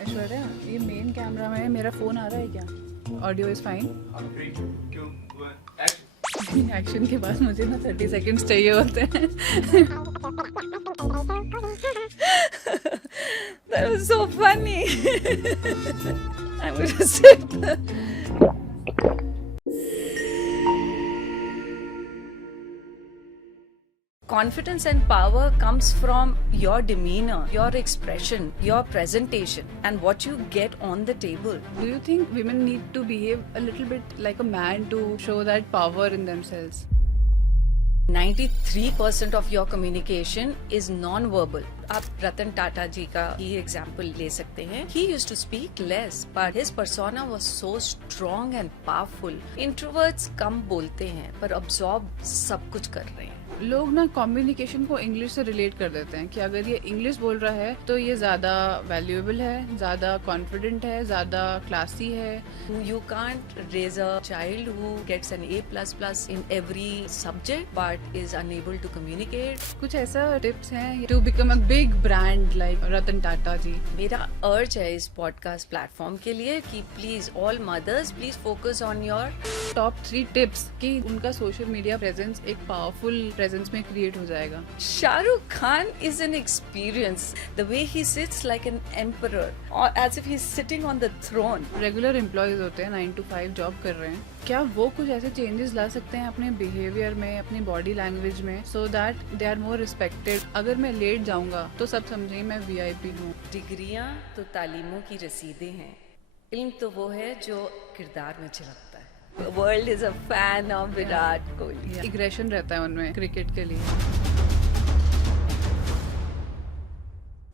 ऐश्वर्या, ये main camera में मेरा फोन आ रहा है क्या? Audio is fine. एक्शन के बाद मुझे ना 30 सेकंड्स चाहिए होते हैं। That was so funny. I'm gonna sit. Confidence and power comes from your demeanor, your expression, your presentation, and what you get on the table. Do you think women need to behave a little bit like a man to show that power in themselves? 93% of your communication is non-verbal. आप रतन टाटा जी का ही example ले सकते हैं. He used to speak less, but his persona was so strong and powerful. Introverts कम बोलते हैं, पर absorb सब कुछ कर रहे हैं. लोग ना कम्युनिकेशन को इंग्लिश से रिलेट कर देते हैं कि अगर ये इंग्लिश बोल रहा है तो ये ज़्यादा वैल्यूएबल है, ज़्यादा कॉन्फिडेंट है, ज़्यादा क्लासी है. You can't raise a child who gets an A++ in every subject but is unable to communicate. कुछ ऐसा टिप्स हैं to become a big brand like रतन टाटा जी. मेरा अर्ज है इस पॉडकास्ट प्लेटफॉर्म के लिए कि please all mothers please focus on your top 3 tips कि उनका सोशल मीडिया प्रेजेंस एक पावरफुल प्रेजेंस में क्रिएट हो जाएगा. Shahrukh Khan is an experience. The way he sits like an emperor और as if he is sitting on the throne. Regular employees होते हैं, 9 to 5 job कर रहे हैं. क्या वो कुछ ऐसे चेंजेस ला सकते हैं अपने बिहेवियर में, अपनी बॉडी लैंग्वेज में, so that they are more respected? अगर मैं लेट जाऊंगा तो सब समझेंगे मैं वीआईपी हूँ. डिग्रियां तो तालीमों की रसीदें हैं, इल्म तो वो है जो किरदार में झलकता है. World is a fan of Virat Kohli. Aggression रहता है उनमें क्रिकेट के लिए.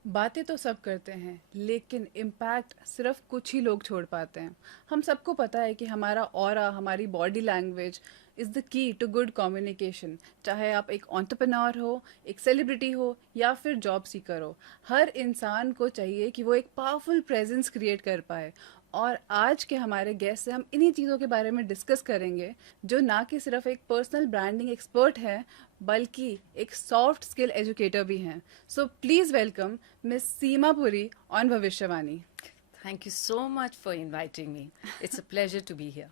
बातें तो सब करते हैं लेकिन इम्पैक्ट सिर्फ कुछ ही लोग छोड़ पाते हैं. हम सबको पता है कि हमारा ऑरा, हमारी body language is the key to good communication. चाहे आप एक एंटरप्रेन्योर हो, एक सेलिब्रिटी हो या फिर जॉब सीकर हो, हर इंसान को चाहिए कि वो एक पावरफुल प्रेजेंस क्रिएट कर पाए. और आज के हमारे गेस्ट से हम इन्हीं चीज़ों के बारे में डिस्कस करेंगे, जो ना कि सिर्फ एक पर्सनल ब्रांडिंग एक्सपर्ट है बल्कि एक सॉफ्ट स्किल एजुकेटर भी हैं. So please welcome miss Seema Puri on भविष्यवाणी. Thank you so much for inviting me. It's a pleasure to be here.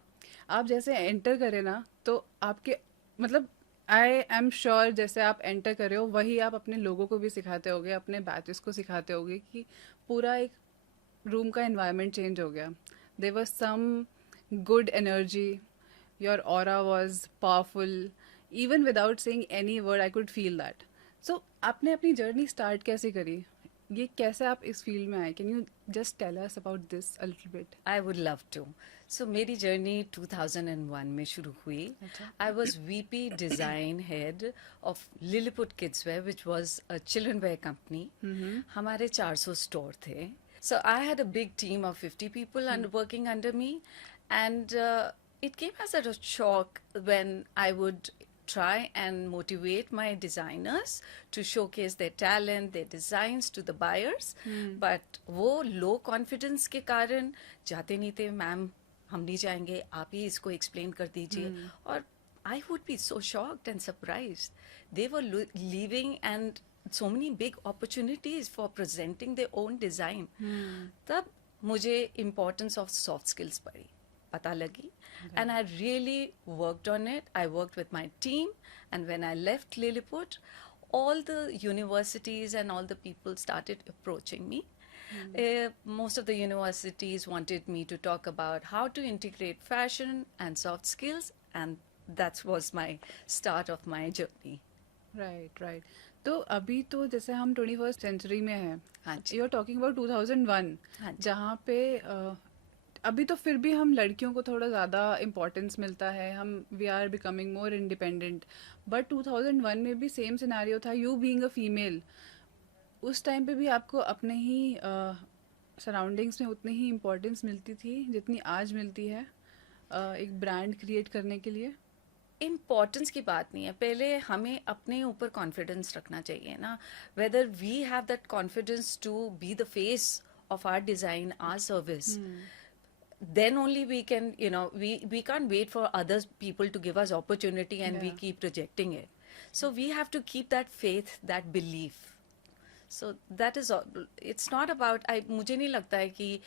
आप जैसे एंटर करें ना तो आपके मतलब आई एम श्योर जैसे आप एंटर कर रहे हो वही आप अपने लोगों को भी सिखाते होगे, अपने बैचेस को सिखाते होगे कि पूरा एक रूम का एनवायरनमेंट चेंज हो गया. There was some good energy. Your aura was powerful. Even without saying any word I could feel that. So आपने अपनी जर्नी स्टार्ट कैसे करी? ये कैसे आप इस फील्ड में आए? Can you just tell us about this a little bit? I would love to. So मेरी जर्नी 2001 में शुरू हुई. I was VP design head of Lilliput kids wear which was a children wear company. हमारे 400 store थे. So I had a big team of 50 people and working under me, and it came as a shock when I would try and motivate my designers to showcase their talent, their designs to the buyers. But वो low confidence के कारण जाते नहीं थे. Ma'am हम नहीं जाएंगे, आप ही इसको explain कर दीजिए. और I would be so shocked and surprised. They were leaving and so many big opportunities for presenting their own design. तब मुझे importance of soft skills पता लगी. And I really worked on it. I worked with my team, and when I left Lilliput, all the universities and all the people started approaching me. Most of the universities wanted me to talk about how to integrate fashion and soft skills, and that was my start of my journey. Right right. तो अभी तो जैसे हम 21st century में हैं. हाँ जी. You are talking about 2001, हाँ जी. जहाँ पे अभी तो फिर भी हम लड़कियों को थोड़ा ज़्यादा इम्पोर्टेंस मिलता है. हम we are becoming more independent. But 2001 में भी सेम सिनेरियो था. यू बीइंग अ फीमेल, उस टाइम पे भी आपको अपने ही सराउंडिंग्स में उतनी ही इम्पोर्टेंस मिलती थी जितनी आज मिलती है एक ब्रांड क्रिएट करने के लिए? इम्पॉर्टेंस की बात नहीं है. पहले हमें अपने ऊपर कॉन्फिडेंस रखना चाहिए ना. Whether we have that confidence to be the face of our design, our service, then only we can, we can't wait for other people to give us opportunity and we keep rejecting it. So we have to keep that faith, that belief. So that is all. It's not about मुझे नहीं लगता है कि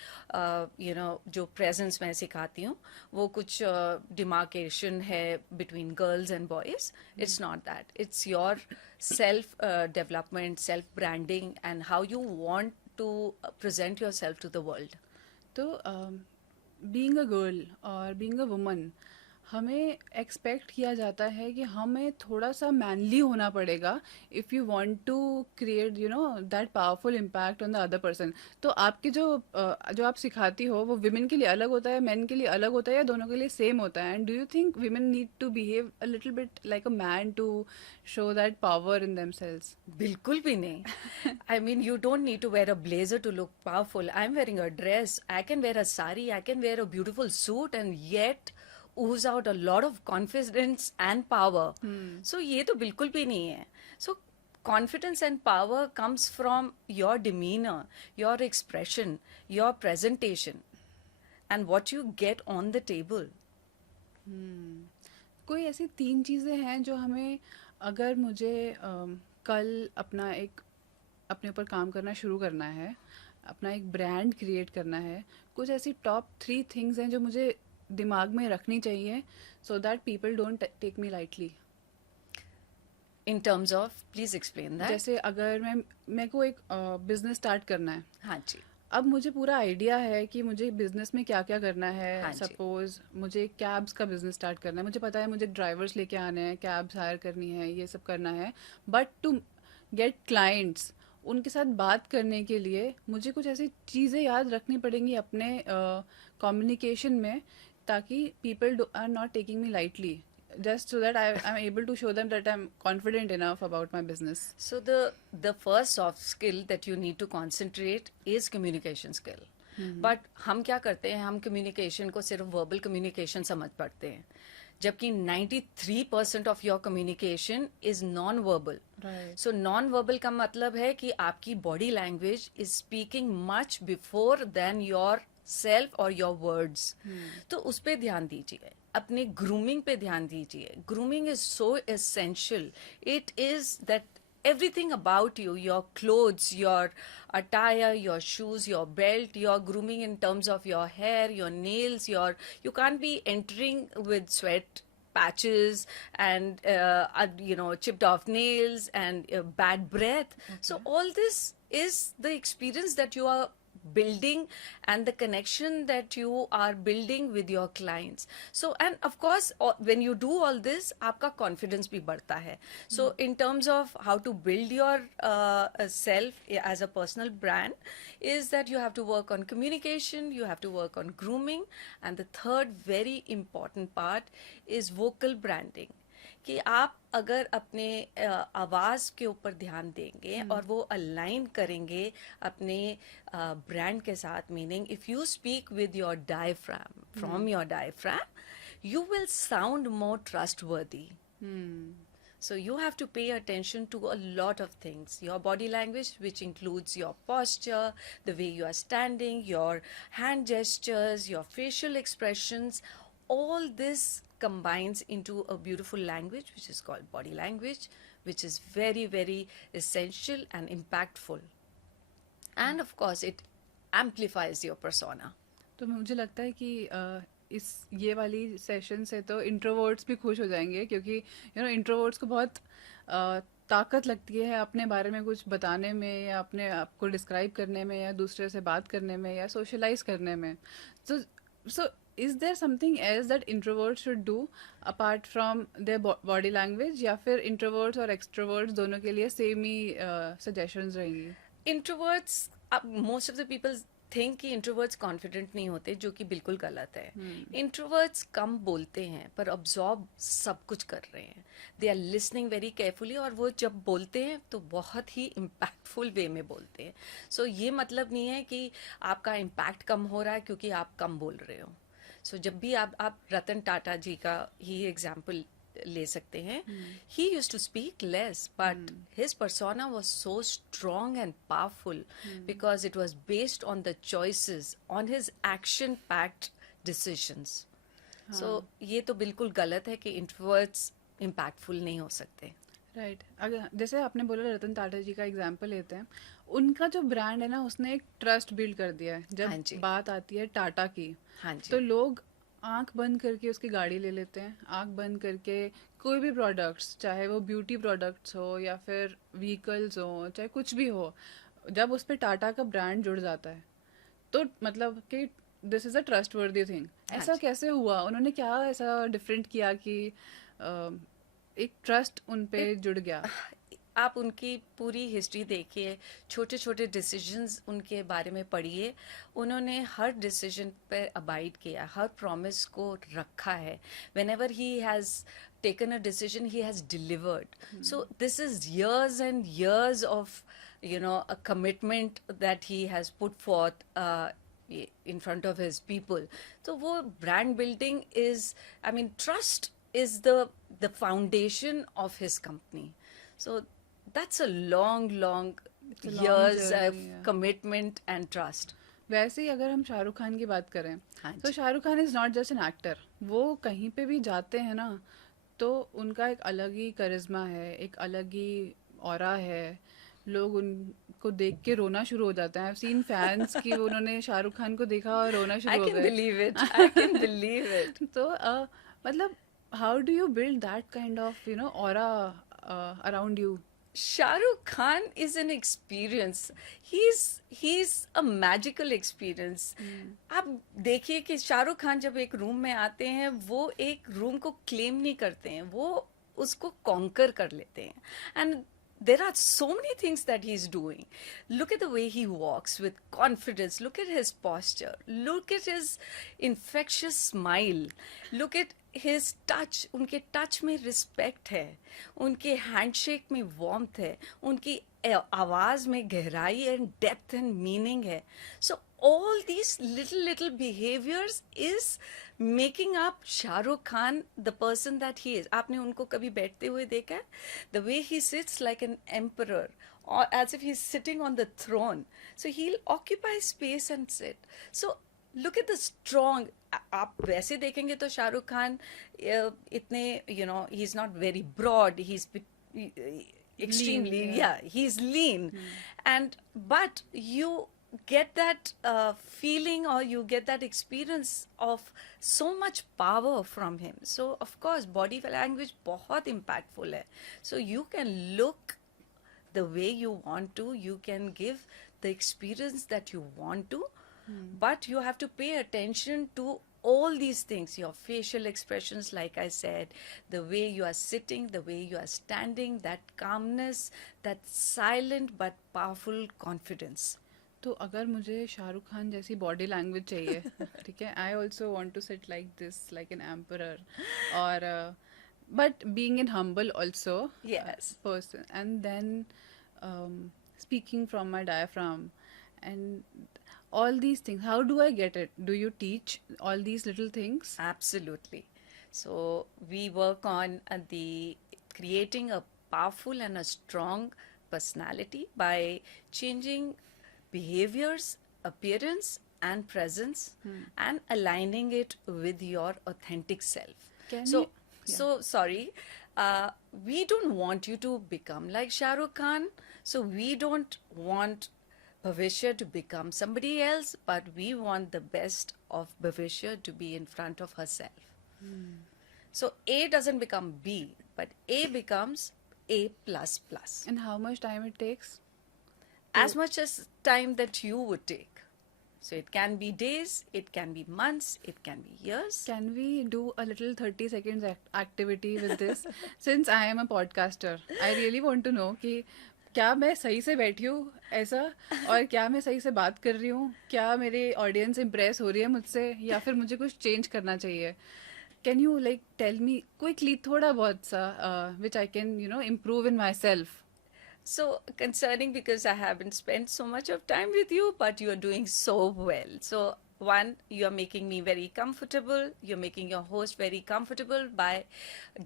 जो presence मैं सिखाती हूँ वो कुछ demarcation है between girls and boys. It's not that. It's your self development, self branding, and how you want to present yourself to the world. तो बीइंग अ गर्ल और बीइंग अ वुमन हमें expect किया जाता है कि हमें थोड़ा सा मैनली होना पड़ेगा if you want to create that powerful impact on the other person. तो आपके जो आप सिखाती हो वो विमेन के लिए अलग होता है, मेन के लिए अलग होता है, या दोनों के लिए सेम होता है? And do you think women need to behave a little bit like a man to show that power in themselves? बिल्कुल भी नहीं. I mean, you don't need to wear a blazer to look powerful. I'm wearing a dress. I can wear a sari. I can wear a beautiful suit and yet ooze out a lot of confidence and power. So ये तो बिल्कुल भी नहीं है. So confidence and power comes from your demeanor, your expression, your presentation, and what you get on the table. कोई ऐसी 3 चीज़ें हैं जो हमें, अगर मुझे कल अपने ऊपर काम करना शुरू करना है, अपना एक ब्रांड क्रिएट करना है, कुछ ऐसी टॉप 3 थिंग्स हैं जो मुझे दिमाग में रखनी चाहिए so that people don't take me lightly? In terms of, please explain that. जैसे अगर मेरे को एक बिजनेस स्टार्ट करना है, हाँ जी. अब मुझे पूरा आइडिया है कि मुझे बिजनेस में क्या क्या करना है. हाँ जी. सपोज मुझे कैब्स का बिजनेस स्टार्ट करना है, मुझे पता है मुझे ड्राइवर्स लेके आने हैं, कैब्स हायर करनी है, ये सब करना है. बट टू गेट क्लाइंट्स, उनके साथ बात करने के लिए मुझे कुछ ऐसी चीज़ें याद रखनी पड़ेंगी अपने कम्युनिकेशन में, ताकि people are not taking me lightly, just so that I'm able to show them that I'm confident enough about my business. So the first soft skill that you need to concentrate is communication skill. But हम क्या करते हैं, हम communication को सिर्फ verbal communication समझ पड़ते हैं, जबकि 93% of your communication is non-verbal. Right. So non-verbal का मतलब है कि आपकी body language is speaking much before than your self or your words. तो उस पे ध्यान दीजिए, अपने ग्रूमिंग पे ध्यान दीजिए. Grooming is so essential. It is that everything about you, your clothes, your attire, your shoes, your belt, your grooming in terms of your hair, your nails, you can't be entering with sweat patches and chipped off nails and bad breath. So all this is the experience that you are building and the connection that you are building with your clients. So, and of course, when you do all this, आपका confidence भी बढ़ता है. So, in terms of how to build your self as a personal brand, is that you have to work on communication, you have to work on grooming, and the third very important part is vocal branding. कि आप अगर अपने आवाज़ के ऊपर ध्यान देंगे और वो अलाइन करेंगे अपने ब्रांड के साथ, meaning if you speak with your diaphragm, from your diaphragm, you will sound more trustworthy. So you have to pay attention to a lot of things. Your body language, which includes your posture, the way you are standing, your hand gestures, your facial expressions, all this combines into a beautiful language which is called body language, which is very, very essential and impactful. And of course, it amplifies your persona. तो मुझे लगता है कि ये वाली session से तो introverts भी खुश हो जाएंगे, क्योंकि इंट्रोवर्ट्स को बहुत ताकत लगती है अपने बारे में कुछ बताने में, या अपने आप को डिस्क्राइब करने में, या दूसरे से बात करने में, या सोशलाइज करने में. So is there something else that introverts should do apart from their body language, या फिर introverts और extroverts दोनों के लिए सेम ही suggestions रहेंगी? Introverts, most of the people think कि introverts confident नहीं होते, जो कि बिल्कुल गलत है. Introverts कम बोलते हैं पर absorb सब कुछ कर रहे हैं. They are listening very carefully, और वो जब बोलते हैं तो बहुत ही impactful way में बोलते हैं. So ये मतलब नहीं है कि आपका impact कम हो रहा है क्योंकि आप कम बोल रहे हो. So जब भी आप रतन टाटा जी का ही एग्जाम्पल ले सकते हैं. He used to speak less, but his persona was so strong and powerful because it was based on the choices, on his action-packed decisions. So ये तो बिल्कुल गलत है कि introverts impactful नहीं हो सकते. राइट अगर जैसे आपने बोला रतन टाटा जी का एग्जांपल लेते हैं, उनका जो ब्रांड है ना उसने एक ट्रस्ट बिल्ड कर दिया है। जब हाँ जी। बात आती है टाटा की, हाँ जी। तो लोग आंख बंद करके उसकी गाड़ी ले लेते हैं, आंख बंद करके कोई भी प्रोडक्ट्स, चाहे वो ब्यूटी प्रोडक्ट्स हो या फिर व्हीकल्स हो, चाहे कुछ भी हो, जब उस पे टाटा का ब्रांड जुड़ जाता है तो मतलब कि दिस इज़ अ ट्रस्ट वर्दी थिंग। हाँ ऐसा जी। कैसे हुआ, उन्होंने क्या ऐसा डिफरेंट किया कि अ, एक ट्रस्ट उन पे एक जुड़ गया? आप उनकी पूरी हिस्ट्री देखिए, छोटे छोटे डिसीजंस उनके बारे में पढ़िए, उन्होंने हर डिसीजन पर अबाइड किया, हर प्रॉमिस को रखा है। When ever he has taken a decision, he has delivered. So this is years and years of, a commitment that he has put forth in front of his people. So wo brand building is, I mean, trust is the foundation of his company. So that's a long It's a long years of journey, yeah. commitment and trust. वैसे ही अगर हम शाहरुख खान की बात करें, हाँ तो जी। Shahrukh Khan is not just an actor. वो कहीं पे भी जाते हैं ना, तो उनका एक अलग ही करिश्मा है, एक अलग ही ऑरा है। लोग उनको देख के रोना शुरू हो जाते हैं। आई हैव सीन फैंस कि उन्होंने शाहरुख खान को देखा और रोना I शुरू हो can गए। believe it. I can believe it. तो मतलब how do you build that kind of aura around you? Shah Rukh Khan is an experience. He's a magical experience. आप देखिए कि शाहरुख खान जब एक रूम में आते हैं, वो एक रूम को क्लेम नहीं करते हैं, वो उसको कॉन्कर कर लेते हैं. And there are so many things that he's doing. Look at the way he walks with confidence. Look at his posture. Look at his infectious smile. Look at his touch. उनके touch में respect है, उनके handshake में warmth है, उनकी आवाज में गहराई एंड डेप्थ एंड मीनिंग है. सो all these little behaviors is making up Shah Rukh Khan the person that he is. आपने उनको कभी बैठते हुए देखा है? The way he sits like an emperor, or as if he's sitting on the throne. So he'll occupy space and sit. So look at the strong. आप वैसे देखेंगे तो शाहरुख खान इतने he's not very broad. He's extremely Lean, yeah, he's lean. And but you get that feeling, or you get that experience of so much power from him. So of course body language बहुत impactful है. So you can look the way you want to, you can give the experience that you want to, but you have to pay attention to all these things, your facial expressions, like I said, the way you are sitting, the way you are standing, that calmness, that silent but powerful confidence. तो अगर मुझे शाहरुख खान जैसी body language चाहिए, ठीक है, I also want to sit like this, like an emperor, और but being in humble also Yes. person, and then speaking from my diaphragm and all these things, how do I get it? Do you teach all these little things? Absolutely. So we work on the creating a powerful and a strong personality by changing behaviors, appearance, and presence, and aligning it with your authentic self. Can So, you- yeah. so sorry. We don't want you to become like Shah Rukh Khan. So we don't want Bhavishya to become somebody else, but we want the best of Bhavishya to be in front of herself. So A doesn't become B, but A becomes A plus plus. And how much time it takes? As much as time that you would take. So it can be days, it can be months, it can be years. Can we do a little 30 seconds activity with this? Since I am a podcaster, I really want to know कि क्या मैं सही से बैठी हूँ ऐसा, और क्या मैं सही से बात कर रही हूँ, क्या मेरी ऑडियंस इम्प्रेस हो रही है मुझसे, या फिर मुझे कुछ चेंज करना चाहिए? Can you like tell me quickly थोड़ा बहुत सा which I can improve in myself? So concerning, because I haven't spent so much of time with you, but you are doing so well. So one, you are making me very comfortable. You're making your host very comfortable by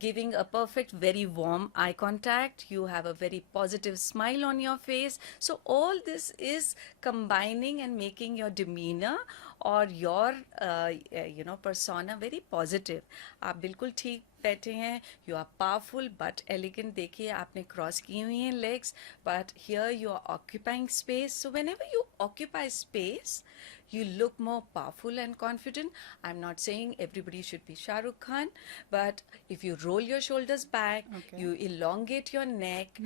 giving a perfect, very warm eye contact. You have a very positive smile on your face. So all this is combining and making your demeanor or your persona very positive. आप बिल्कुल ठीक बैठे हैं, you are powerful but elegant. देखिए आपने cross की हुई हैं legs, but here you are occupying space. So whenever you occupy space, you look more powerful and confident. I'm not saying everybody should be Shah Rukh Khan, but if you roll your shoulders back, Okay. you elongate your neck,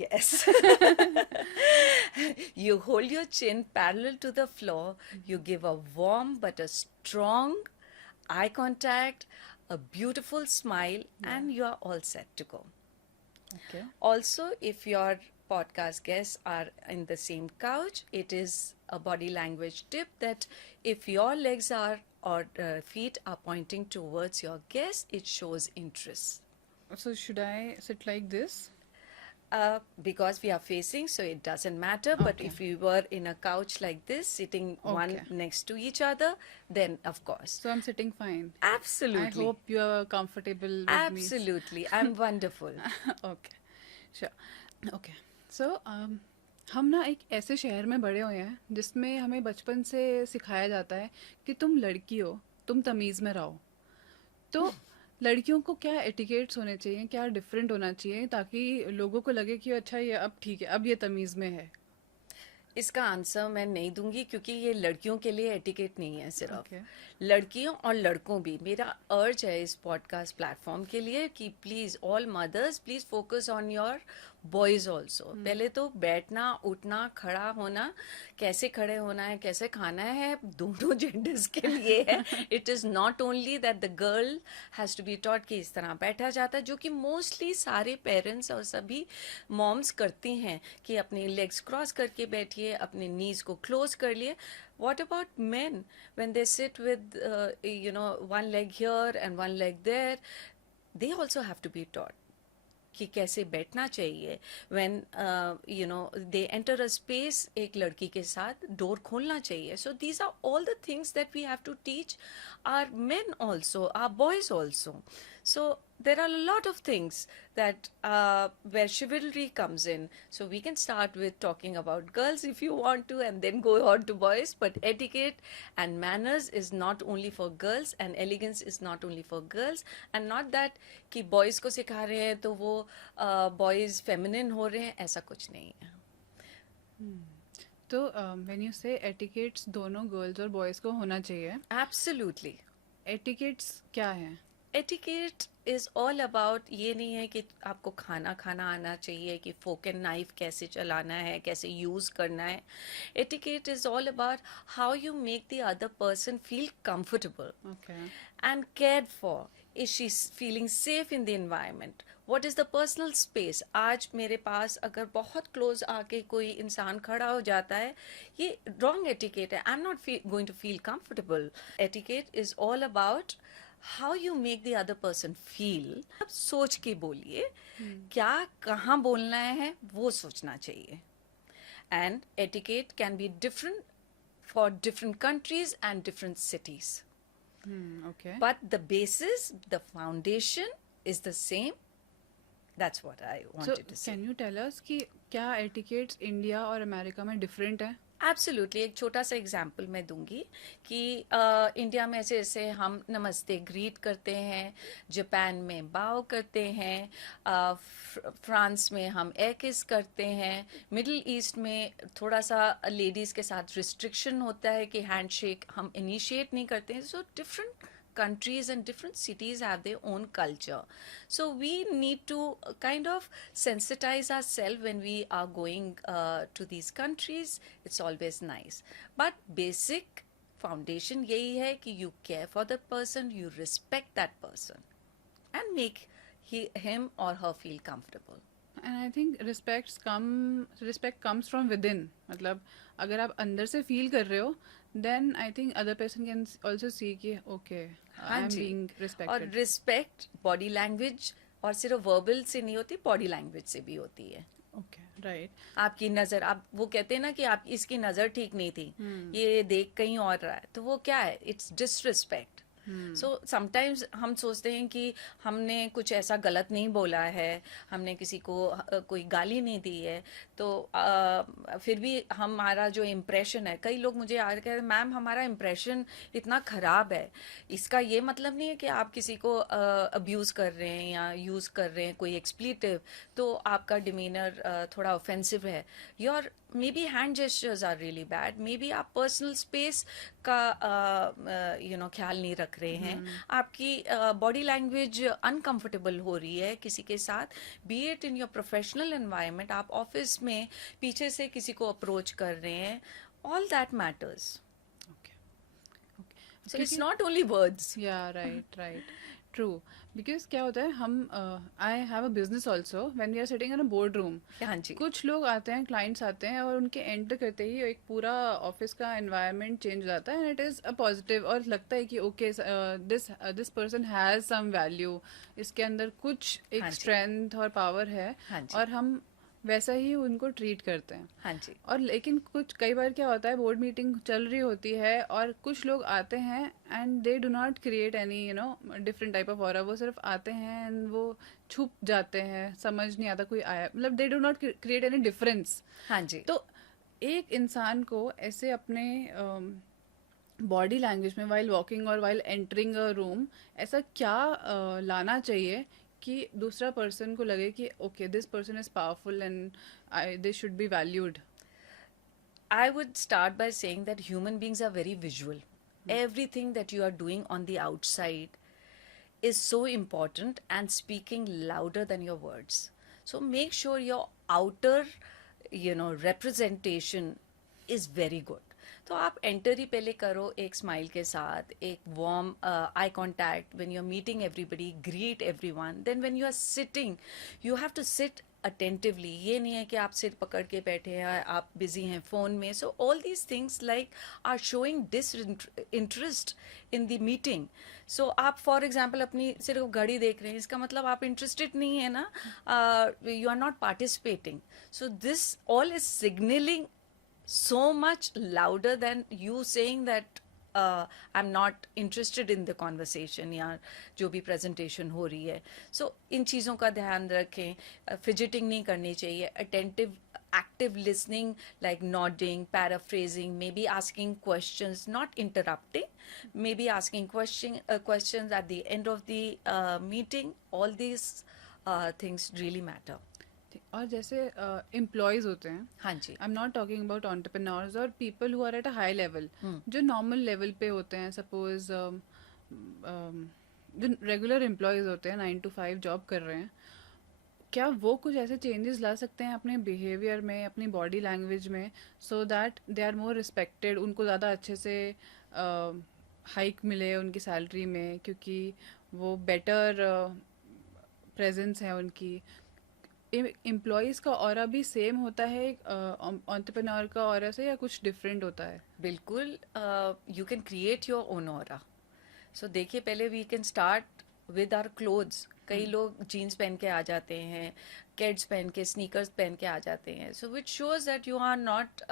yes, you hold your chin parallel to the floor, you give a warm but a strong eye contact, a beautiful smile, and you are all set to go. Okay. Also, if your podcast guests are in the same couch, it is a body language tip that if your legs are or feet are pointing towards your guest, it shows interest. So should I sit like this? Because we are facing, so it doesn't matter. But Okay. if we were in a couch like this, sitting one Okay. next to each other, then of course. So I'm sitting fine. Absolutely. I hope you are comfortable with Absolutely. I'm wonderful. me. Okay. Sure. Okay. So हम ना एक ऐसे शहर में बड़े हुए हैं जिसमें हमें बचपन से सिखाया जाता है कि तुम लड़की हो, तुम तमीज़ में रहो. तो लड़कियों को क्या एटिकेट्स होने चाहिए, क्या डिफरेंट होना चाहिए ताकि लोगों को लगे कि अच्छा ये अब ठीक है, अब ये तमीज़ में है. इसका आंसर मैं नहीं दूंगी क्योंकि ये लड़कियों के लिए एटिकेट नहीं है सिर्फ. Okay. लड़कियों और लड़कों भी. मेरा अर्ज है इस पॉडकास्ट प्लेटफॉर्म के लिए कि please all mothers please focus on your boys also. पहले तो बैठना, उठना, खड़ा होना, कैसे खड़े होना है, कैसे खाना है, दोनों जेंडर्स के लिए है. It is not only that the girl has to be taught कि इस तरह बैठा जाता है, जो कि मोस्टली सारे पेरेंट्स और सभी मॉम्स करती हैं कि अपने लेग्स क्रॉस करके बैठिए, अपने नीज को क्लोज कर लिए. What about men when they sit with one leg here and one leg there? They also have to be taught कि कैसे बैठना चाहिए. when they enter a space, एक लड़की के साथ डोर खोलना चाहिए. So these are all the things that we have to teach our men also, our boys also. So there are a lot of things that where chivalry comes in. So we can start with talking about girls if you want to, and then go on to boys. But etiquette and manners is not only for girls, and elegance is not only for girls. And not that कि boys को सिखा रहे हैं तो वो boys feminine हो रहे हैं, ऐसा कुछ नहीं है. तो व्हेन यू से एटिकेट्स दोनों गर्ल्स और बॉयज़ को होना चाहिए, Absolutely. एटिकेट्स क्या हैं? एटिकेट इज ऑल अबाउट, ये नहीं है कि आपको खाना खाना आना चाहिए, कि फोक एंड नाइफ कैसे चलाना है, कैसे यूज करना है. Etiquette is all about how you make the other person feel comfortable Okay. and cared for. Is she feeling safe in the environment? What is the personal space? आज मेरे पास अगर बहुत क्लोज आके कोई इंसान खड़ा हो जाता है, ये wrong etiquette है. I'm not going to feel comfortable. Etiquette is all about how you make the other person feel. अब सोच के बोलिए, क्या कहाँ बोलना है वो सोचना चाहिए. And etiquette can be different for different countries and different cities. Okay. But the basis, the foundation is the same. That's what I So wanted to say. can you tell us कि क्या etiquettes India और America में different है? Absolutely. एक छोटा सा example मैं दूंगी कि इंडिया में जैसे हम नमस्ते ग्रीट करते हैं, जापान में बाव करते हैं, फ्रांस में हम ए किस करते हैं, मिडिल ईस्ट में थोड़ा सा लेडीज़ के साथ रिस्ट्रिक्शन होता है कि हैंडशेक हम इनिशिएट नहीं करते हैं. So different countries and different cities have their own culture. So we need to kind of sensitize ourselves when we are going to these countries. It's always nice. But basic foundation यही है कि you care for the person, you respect that person and make him or her feel comfortable. And I think respect comes from within. मतलब अगर आप अंदर से feel कर रहे हो, then I think other person can also see कि okay I am जी. बीइंग और रिस्पेक्टेड. रिस्पेक्ट बॉडी लैंग्वेज, और सिर्फ वर्बल से नहीं होती, बॉडी लैंग्वेज से भी होती है. Okay, right. आपकी नजर, आप वो कहते हैं ना कि आप इसकी नजर ठीक नहीं थी, ये देख कहीं और रहा है, तो वो क्या है? It's disrespect. सो समटाइम्स हम सोचते हैं कि हमने कुछ ऐसा गलत नहीं बोला है, हमने किसी को कोई गाली नहीं दी है, तो फिर भी हमारा जो इम्प्रेशन है, कई लोग मुझे आकर कहते हैं मैम हमारा इम्प्रेशन इतना ख़राब है। इसका ये मतलब नहीं है कि आप किसी को अब्यूज़ कर रहे हैं या यूज़ कर रहे हैं कोई एक्सप्लीटिव तो आपका डिमीनर थोड़ा ऑफेंसिव है। Your maybe hand gestures are really bad, maybe आप पर्सनल स्पेस का ख्याल नहीं रख रहे हैं, आपकी बॉडी लैंग्वेज अनकंफर्टेबल हो रही है किसी के साथ, be it in your professional environment, आप ऑफिस में पीछे से किसी को अप्रोच कर रहे हैं, all that matters. Okay. Okay. So it's not only words. Yeah, right. True. Because क्या होता है, हम I have a business also when we are sitting in a board room. हाँ जी। कुछ लोग आते हैं, क्लाइंट्स आते हैं, और उनके एंटर करते ही एक पूरा ऑफिस का एनवायरनमेंट चेंज हो जाता है, and it is a positive, और लगता है कि okay this person has some value, इसके अंदर कुछ हाँ एक जी। स्ट्रेंथ और पावर है, हाँ जी। और हम वैसा ही उनको ट्रीट करते हैं। हाँ जी। और लेकिन कुछ कई बार क्या होता है, बोर्ड मीटिंग चल रही होती है और कुछ लोग आते हैं and they do not create any different type of aura. वो सिर्फ आते हैं एंड वो छुप जाते हैं, समझ नहीं आता कोई आया, मतलब they do not create any difference. हाँ जी। तो एक इंसान को ऐसे अपने बॉडी लैंग्वेज में वाइल वॉकिंग और वाइल एंटरिंग अ रूम ऐसा क्या लाना चाहिए कि दूसरा पर्सन को लगे कि okay this person is powerful and this should be valued. I would start by saying that human beings are very visual. Everything that you are doing on the outside is so important and speaking louder than your words. So make sure your outer, representation is very good. तो आप enter ही पहले करो एक smile के साथ, एक warm eye contact when you are meeting everybody, greet everyone. Then when you are sitting you have to sit attentively. ये नहीं है कि आप सिर पकड़ के बैठे हैं, आप बिजी हैं फ़ोन में। So all these things like are showing disinterest in the meeting. So आप फॉर एग्जाम्पल अपनी सिर्फ घड़ी देख रहे हैं, इसका मतलब आप इंटरेस्टेड नहीं है ना, you are not participating. So this all is signalling so much louder than you saying that I'm not interested in the conversation या जो भी presentation हो रही है। So इन चीज़ों का ध्यान रखें, fidgeting नहीं करनी चाहिए, attentive active listening like nodding, paraphrasing, maybe asking questions, not interrupting, maybe asking questions at the end of the meeting. All these things really matter. और जैसे एम्प्लॉयज़ होते हैं, हाँ जी। I am not talking about entrepreneurs और people who are at a high level, जो normal level पे होते हैं, सपोज जो रेगुलर एम्प्लॉयज़ होते हैं 9 to 5 जॉब कर रहे हैं, क्या वो कुछ ऐसे चेंजेस ला सकते हैं अपने बिहेवियर में, अपनी बॉडी लैंग्वेज में, so that they are more respected, उनको ज़्यादा अच्छे से हाइक मिले उनकी सैलरी में, क्योंकि वो बेटर प्रेजेंस है उनकी। एम्प्लॉयज़ का ऑरा भी सेम होता है एंटरप्रेन्योर का ऑरा से, या कुछ डिफरेंट होता है? बिल्कुल, you can create your own aura. So देखिए, पहले we can start with our clothes. कई लोग जीन्स पहन के आ जाते हैं, केड्स पहन के, स्नीकर्स पहन के आ जाते हैं, so which shows that you are not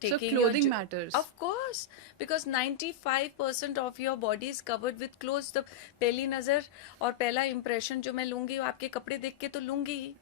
taking clothing matters. Of course, because 95% of your body is covered with clothes. तो पहली नज़र और पहला इम्प्रेशन जो मैं लूंगी वो आपके कपड़े देख के तो लूंगी ही,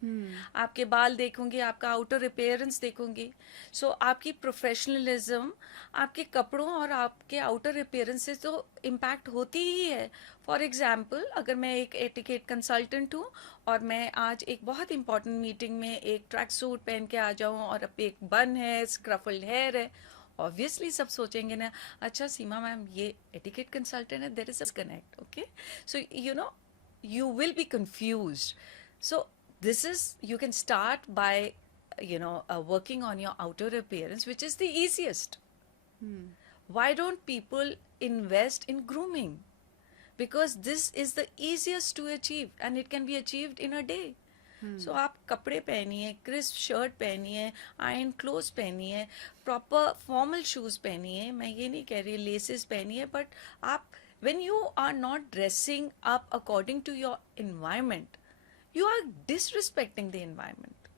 आपके बाल देखूंगी, आपका आउटर अपीयरेंस देखूंगी। सो आपकी प्रोफेशनलिज्म आपके कपड़ों और आपके आउटर अपीयरेंस से तो इम्पैक्ट होती ही है। फॉर एग्जाम्पल, अगर मैं एक एटिकेट कंसल्टेंट हूँ और मैं आज एक बहुत इंपॉर्टेंट मीटिंग में एक ट्रैक सूट पहन के आ जाऊँ और अब एक बन है, स्क्रफल्ड हेयर है, ऑब्वियसली सब सोचेंगे ना, अच्छा सीमा मैम ये एटिकेट कंसल्टेंट है, there is a connect, okay. So you will be confused. So this is, you can start by working on your outer appearance, which is the easiest. Why don't people invest in grooming? Because this is the easiest to achieve and it can be achieved in a day. सो आप कपड़े पहनिए, crisp shirt पहनिए, iron clothes पहनिए, proper formal shoes पहनिए। मैं ये नहीं कह रही लेसेस पहनिए, बट आप when you are not dressing up according to your environment, you are disrespecting the environment.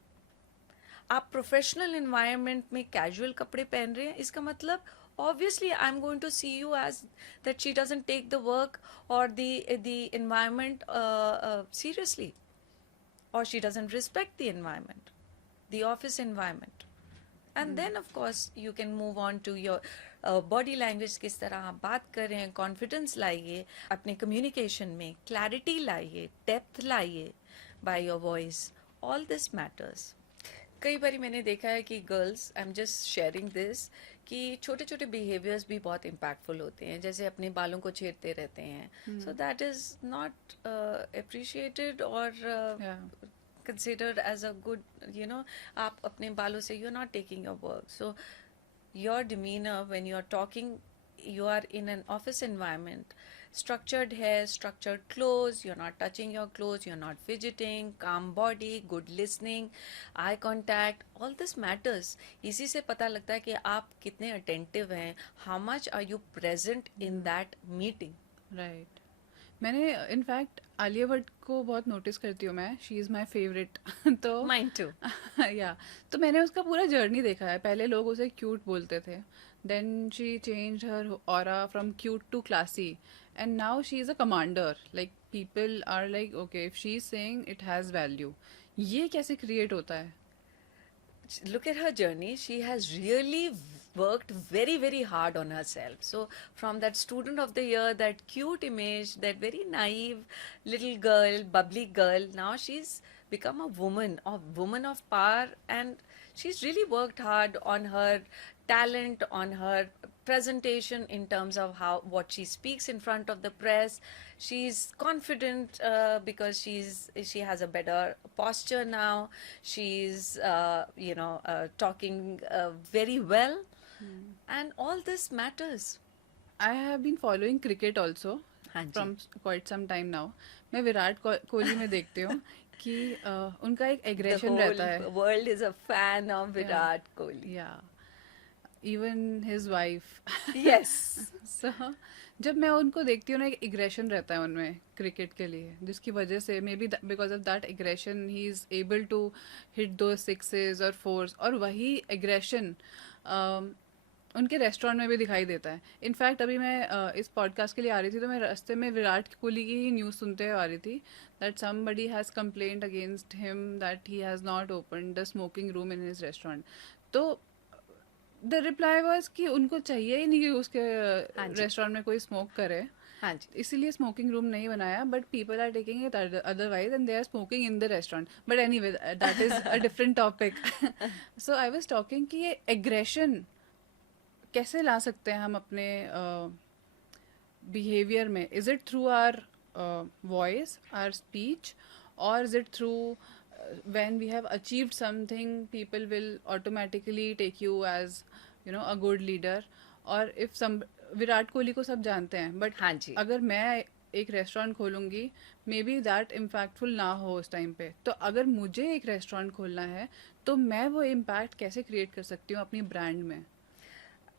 आप प्रोफेशनल एनवायरनमेंट में कैजुअल कपड़े पहन रहे हैं, इसका मतलब obviously I'm going to see you as that she doesn't take the work or the environment seriously, or she doesn't respect the environment, the office environment. And then of course you can move on to your body language, किस तरह आप बात कर रहे हैं, confidence लाइए अपने communication में, क्लैरिटी लाइए, डेप्थ लाइए by your voice, all this matters. कई बार मैंने देखा है कि girls, I am just sharing this, कि छोटे छोटे बिहेवियर्स भी बहुत इम्पैक्टफुल होते हैं, जैसे अपने बालों को छेड़ते रहते हैं, so that is not appreciated और considered as a good, you know, आप अपने बालों से you're not taking your work. So your demeanor when you're talking, you are in an office environment, structured hair, structured clothes, you're not touching your clothes, you're not fidgeting, calm body, good listening, eye contact, all this matters. इसी से पता लगता है कि आप कितने attentive हैं, how much are you present in that meeting. Right. मैंने इनफैक्ट आलिया भट्ट को बहुत नोटिस करती हूँ मैं, शी इज़ माई फेवरेट. तो Mine too. या तो मैंने उसका पूरा जर्नी देखा है. पहले लोग उसे क्यूट बोलते थे, then she change her aura from cute to classy, and now she is a commander. Like people are like okay, if she is saying it has value. ये कैसे क्रिएट होता है? Look at her journey. She has really worked very, very hard on herself. So, from that student of the year, that cute image, that very naive little girl, bubbly girl, now she's become a woman of power, and she's really worked hard on her talent, on her presentation in terms of what she speaks in front of the press. She's confident because she has a better posture now. She's talking very well, and all this matters. I have been following cricket also हाँ जी. From quite some time now. मैं विराट कोहली में देखती हूँ कि उनका एक The aggression रहता है. whole world is a fan of Virat Kohli. या इवन हिज वाइफ. Yes. सो जब मैं उनको देखती हूँ ना, एक एग्रेशन रहता है उनमें क्रिकेट के लिए, जिसकी वजह से maybe because of that aggression he is able to hit दो सिक्सेस और फोर्स. और वही एग्रेशन उनके रेस्टोरेंट में भी दिखाई देता है. इनफैक्ट अभी मैं इस पॉडकास्ट के लिए आ रही थी, तो मैं रास्ते में विराट कोहली की ही न्यूज़ सुनते हुए आ रही थी that somebody has complaint against him that he has not open the smoking room in his restaurant. तो द रिप्लाई वाज कि उनको चाहिए ही नहीं कि उसके हाँ जी. रेस्टोरेंट में कोई स्मोक करे, हाँ जी. इसीलिए स्मोकिंग रूम नहीं बनाया. But people are taking it otherwise and they are smoking in the restaurant. But anyway that is a different topic. So I was talking कि ये एग्रेशन कैसे ला सकते हैं हम अपने बिहेवियर में? Is it through our voice, our speech, और is it through when we have achieved something people will automatically take you as a good leader? और if some विराट कोहली को सब जानते हैं, बट हाँ जी. अगर मैं एक रेस्टोरेंट खोलूंगी, मे बी दैट इम्पैक्टफुल ना हो उस टाइम पे. तो अगर मुझे एक रेस्टोरेंट खोलना है, तो मैं वो इम्पैक्ट कैसे क्रिएट कर सकती हूँ अपनी ब्रांड में?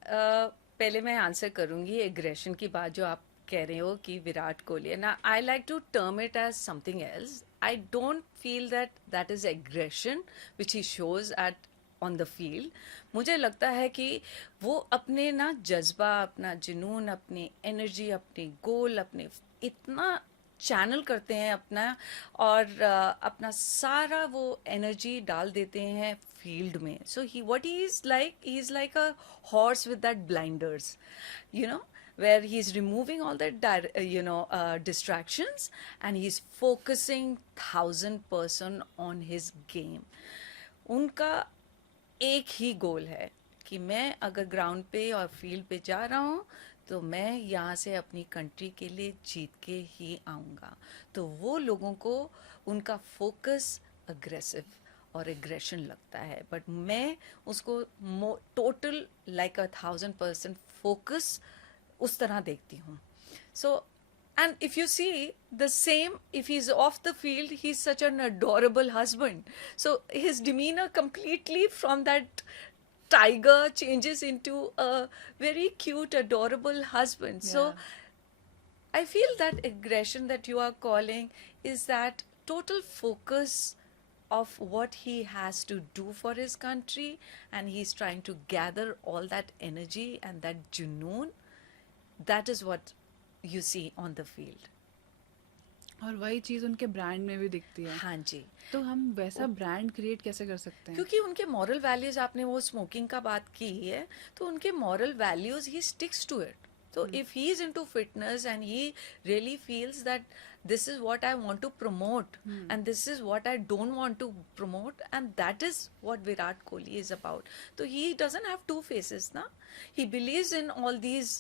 पहले मैं आंसर करूंगी एग्रेशन की बात जो आप कह रहे हो कि विराट कोहली, ना I like to term it as something else. I don't feel that is aggression which he shows at on the field. मुझे लगता है कि वो अपने ना जज्बा, अपना जुनून, अपनी एनर्जी, अपने गोल, अपने इतना चैनल करते हैं अपना, और अपना सारा वो एनर्जी डाल देते हैं फील्ड में. So he is like a horse with that blinders, where he's removing all that distractions, and he's focusing 1000% on his game. उनका एक ही गोल है कि मैं अगर ग्राउंड पे और फील्ड पे जा रहा हूँ, तो मैं यहाँ से अपनी कंट्री के लिए जीत के ही आऊँगा. तो वो लोगों को उनका फोकस अग्रेसिव और एग्रेशन लगता है, बट मैं उसको टोटल लाइक 1000% फोकस उस तरह देखती हूँ. सो and if you see the same, if he's off the field, he's such an adorable husband. So his demeanor completely from that tiger changes into a very cute, adorable husband. So Yeah. I feel that aggression that you are calling is that total focus of what he has to do for his country, and he's trying to gather all that energy and that junoon. That is what you see on the field. और वही चीज़ उनके brand में भी दिखती है. हाँ जी. तो हम वैसा ब्रांड क्रिएट कैसे कर सकते हैं? क्योंकि उनके मॉरल वैल्यूज, आपने वो स्मोकिंग का बात की है, तो उनके मॉरल वैल्यूज ही sticks to it. So if he is into fitness and he really feels that this is what I want to promote and this is what I don't want to promote, and that is what Virat Kohli is about. So he doesn't have two faces, na? He believes in all these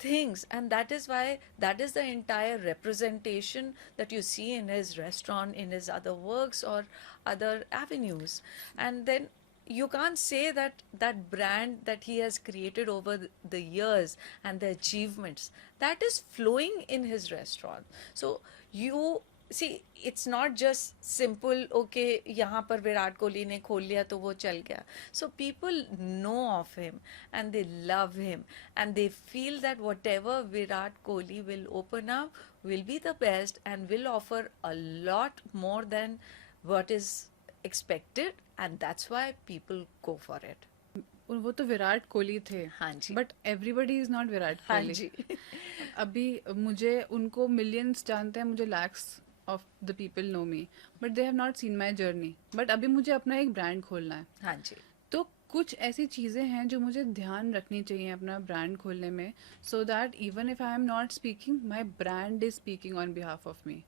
things, and that is why that is the entire representation that you see in his restaurant, in his other works or other avenues. And then you can't say that that brand that he has created over the years and the achievements, that is flowing in his restaurant. So you see, it's not just simple, okay, यहाँ पर विराट कोहली ने खोल लिया तो वो चल गया. So people know of him and they love him and they feel that whatever Virat Kohli will open up will be the best and will offer a lot more than what is expected, and that's why people go for it. और वो तो विराट कोहली थे. हाँ जी. But everybody is not Virat हाँ कोहली. जी. अभी मुझे उनको मिलियंस जानते हैं, मुझे lakhs of the people know me, but they have not seen my journey. But अभी मुझे अपना एक ब्रांड खोलना है. हाँ जी. तो कुछ ऐसी चीज़ें हैं जो मुझे ध्यान रखनी चाहिए अपना ब्रांड खोलने में, so that even if I am not speaking, my brand is speaking on behalf of me.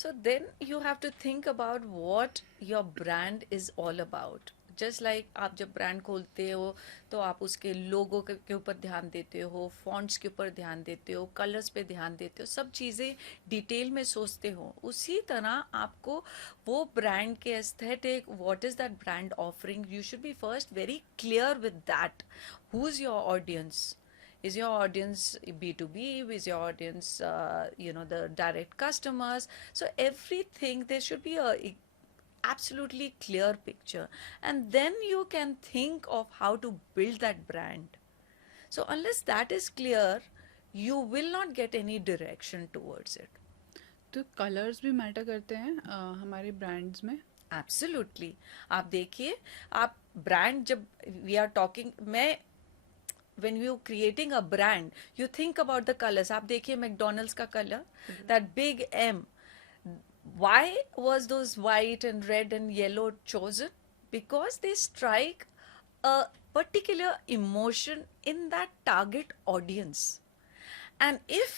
So then you have to think about what your brand is all about. Just like आप जब brand खोलते हो तो आप उसके लोगो के ऊपर ध्यान देते हो, फॉन्ट्स के ऊपर ध्यान देते हो, कलर्स पे ध्यान देते हो, सब चीज़ें डिटेल में सोचते हो. उसी तरह आपको वो ब्रांड के aesthetic, what is that brand offering, you should be first very clear with that. Who is your audience? Is your audience B2B? Is your audience, the direct customers? So everything, there should be a absolutely clear picture. And then you can think of how to build that brand. So unless that is clear, you will not get any direction towards it. तो colours भी matter करते हैं हमारे brands में. Absolutely. आप देखिए, आप brand जब वी आर टॉकिंग, मैं when you're creating a brand, you think about the colors. आप देखिए मैकडोनल्ड्स का colour, that big M. Why was those white and red and yellow chosen? Because they strike a particular emotion in that target audience. And if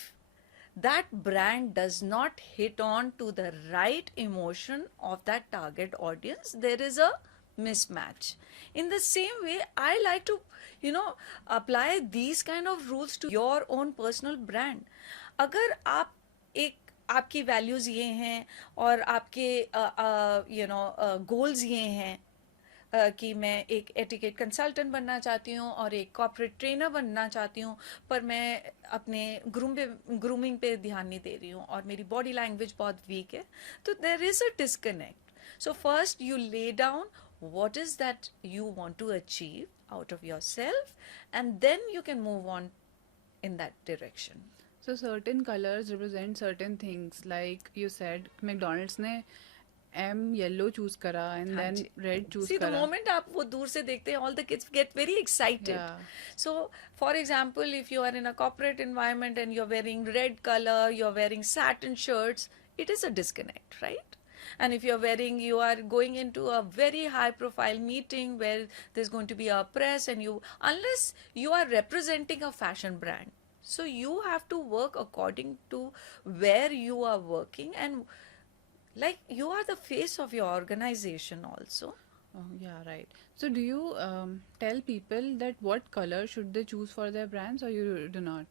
that brand does not hit on to the right emotion of that target audience, there is a mismatch. In the same way, I like to apply these kind of rules to your own personal brand. अगर आप आपकी values ये हैं और आपके goals ये हैं कि मैं एक एटिकेट कंसल्टेंट बनना चाहती हूँ और एक कॉर्पोरेट ट्रेनर बनना चाहती हूँ, पर मैं अपने ग्रूमिंग पे ध्यान नहीं दे रही हूँ और मेरी बॉडी लैंग्वेज बहुत वीक है, तो there is a disconnect. So first you lay down what is that you want to achieve out of yourself, and then you can move on in that direction. So certain colors represent certain things, like you said McDonald's ने M yellow choose करा and हाँ then ji. red choose See, the करा. moment आप वो दूर से देखते हैं, all the kids get very excited. Yeah. So for example, if you are in a corporate environment and you're wearing red color, you're wearing satin shirts, it is a disconnect, right? And if you are going into a very high profile meeting where there's going to be a press, and unless you are representing a fashion brand, so you have to work according to where you are working, and like you are the face of your organization also. Oh, yeah, right. So do you tell people that what color should they choose for their brands, or you do not?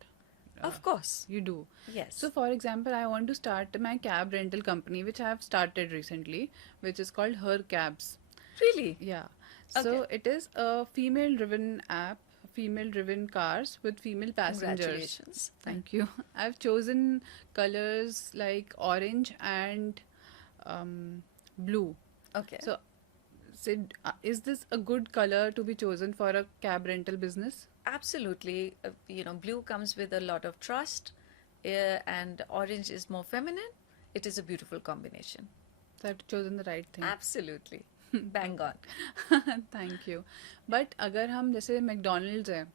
Of course. You do. Yes. So for example, I want to start my cab rental company, which I have started recently, which is called Her Cabs. Really? Yeah. So it is a female driven app, female driven cars with female passengers. Congratulations. Thank you. I've chosen colors like orange and blue. Okay. So is this a good color to be chosen for a cab rental business? Absolutely. Blue comes with a lot of trust, and orange is more feminine. It is a beautiful combination. So I've chosen the right thing. Absolutely. Bang on. Thank you. But अगर हम जैसे McDonald's है,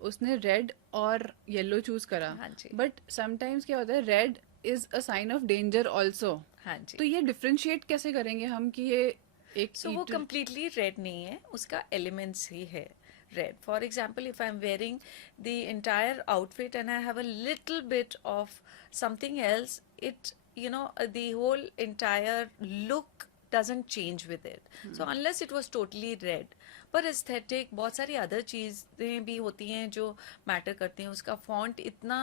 उसने red और yellow choose करा, हाँ जी. But sometimes क्या होता है, red is a sign of danger also. हाँ जी. तो ये डिफ्रेंशिएट कैसे करेंगे हम कि ये एक सो वो completely रेड नहीं है, उसका एलिमेंट्स ही है red. For example, if I'm wearing the entire outfit and I have a little bit of something else, it, you know, the whole entire look doesn't change with it. So unless it was totally red. पर aesthetic बहुत सारी other चीज़ें भी होती हैं जो matter करती हैं. उसका फॉन्ट इतना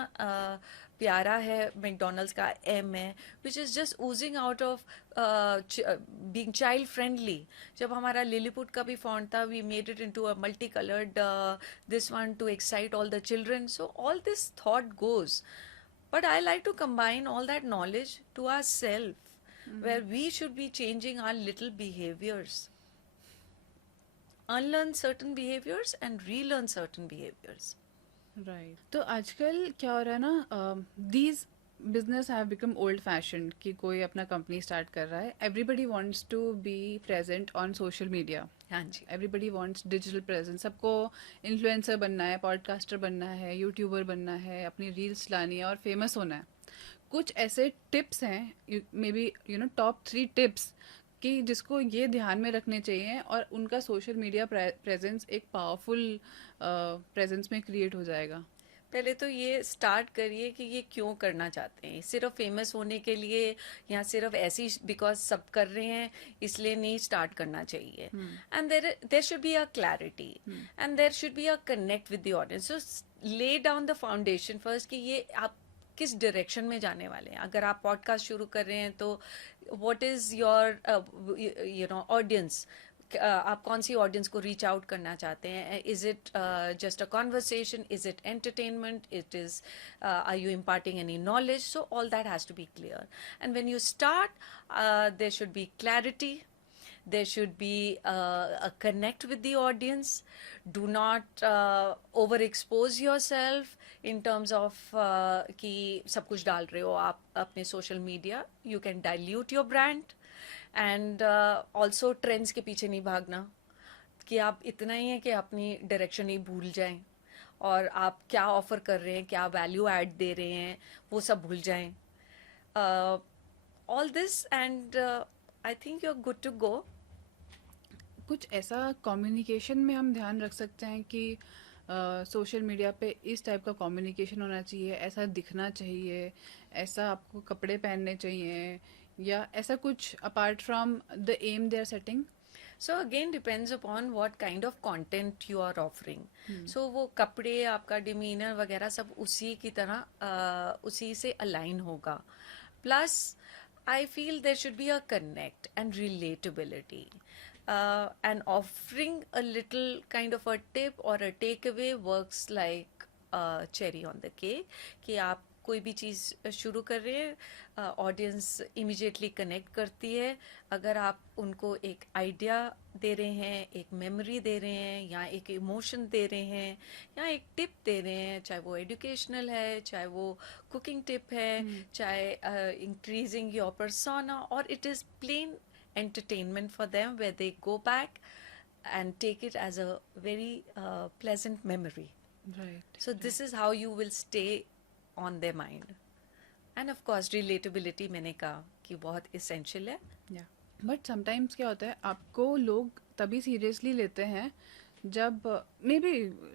प्यारा है, मैकडोनल्ड्स का एम है, which is just oozing out of being child friendly. जब हमारा लिलीपुट का भी फॉन्ट था, we made it into a multi coloured this one to excite all the children. So all this thought goes. But I like to combine all that knowledge to ourselves, where we should be changing our little behaviors. Unlearn certain behaviors and relearn certain behaviors. Right. तो आजकल क्या हो रहा है ना, these business have become old fashioned कि कोई अपना कंपनी स्टार्ट कर रहा है, everybody wants to be present on social media. हाँ जी. Everybody wants digital presence. सबको इन्फ्लुएंसर बनना है, पॉडकास्टर बनना है, यूट्यूबर बनना है, अपनी रील्स लानी है और फेमस होना है. कुछ ऐसे टिप्स हैं, मे बी टॉप 3 टिप्स कि जिसको ये ध्यान में रखने चाहिए और उनका सोशल मीडिया प्रेजेंस एक पावरफुल प्रेजेंस में क्रिएट हो जाएगा. पहले तो ये स्टार्ट करिए कि ये क्यों करना चाहते हैं. सिर्फ फेमस होने के लिए या सिर्फ ऐसी बिकॉज सब कर रहे हैं इसलिए नहीं स्टार्ट करना चाहिए. And there should be a clarity and there should be a connect with the audience. So lay down the foundation first कि ये आप किस डायरेक्शन में जाने वाले हैं. अगर आप पॉडकास्ट शुरू कर रहे हैं तो व्हाट इज योर ऑडियंस. आप कौन सी ऑडियंस को रीच आउट करना चाहते हैं. Is it just a conversation, is it entertainment, it is are you imparting any knowledge. So all that has to be clear. And when you start there should be clarity. There should be a connect with the audience. Do not overexpose yourself in terms of कि सब कुछ डाल रहे हो आप अपने social media. You can dilute your brand. And also trends के पीछे नहीं भागना कि आप इतना ही है कि अपनी direction नहीं भूल जाएं और आप क्या offer कर रहे हैं, क्या value add दे रहे हैं, वो सब भूल जाएं. All this and I think you're good to go. कुछ ऐसा कम्युनिकेशन में हम ध्यान रख सकते हैं कि सोशल मीडिया पे इस टाइप का कम्युनिकेशन होना चाहिए, ऐसा दिखना चाहिए, ऐसा आपको कपड़े पहनने चाहिए, या ऐसा कुछ apart from the aim they are setting. So again depends upon what kind of content you are offering. So वो कपड़े, आपका demeanor वगैरह सब उसी की तरह उसी से align होगा. Plus I feel there should be a connect and relatability. And offering a little kind of a tip or a takeaway works like cherry on the cake. कि आप कोई भी चीज़ शुरू कर रहे हैं, ऑडियंस इमिजिएटली कनेक्ट करती है अगर आप उनको एक आइडिया दे रहे हैं, एक मेमोरी दे रहे हैं, या एक इमोशन दे रहे हैं, या एक टिप दे रहे हैं, चाहे वो एजुकेशनल है, चाहे वो कुकिंग टिप है, चाहे इंक्रीजिंग योर पर्सोना, और it is plain entertainment for them where they go back and take it as a very pleasant memory. Right. So this is how you will stay on their mind. And of course relatability मैंने कहा कि बहुत essential है. या but sometimes क्या होता है, आपको लोग तभी सीरियसली लेते हैं जब मे बी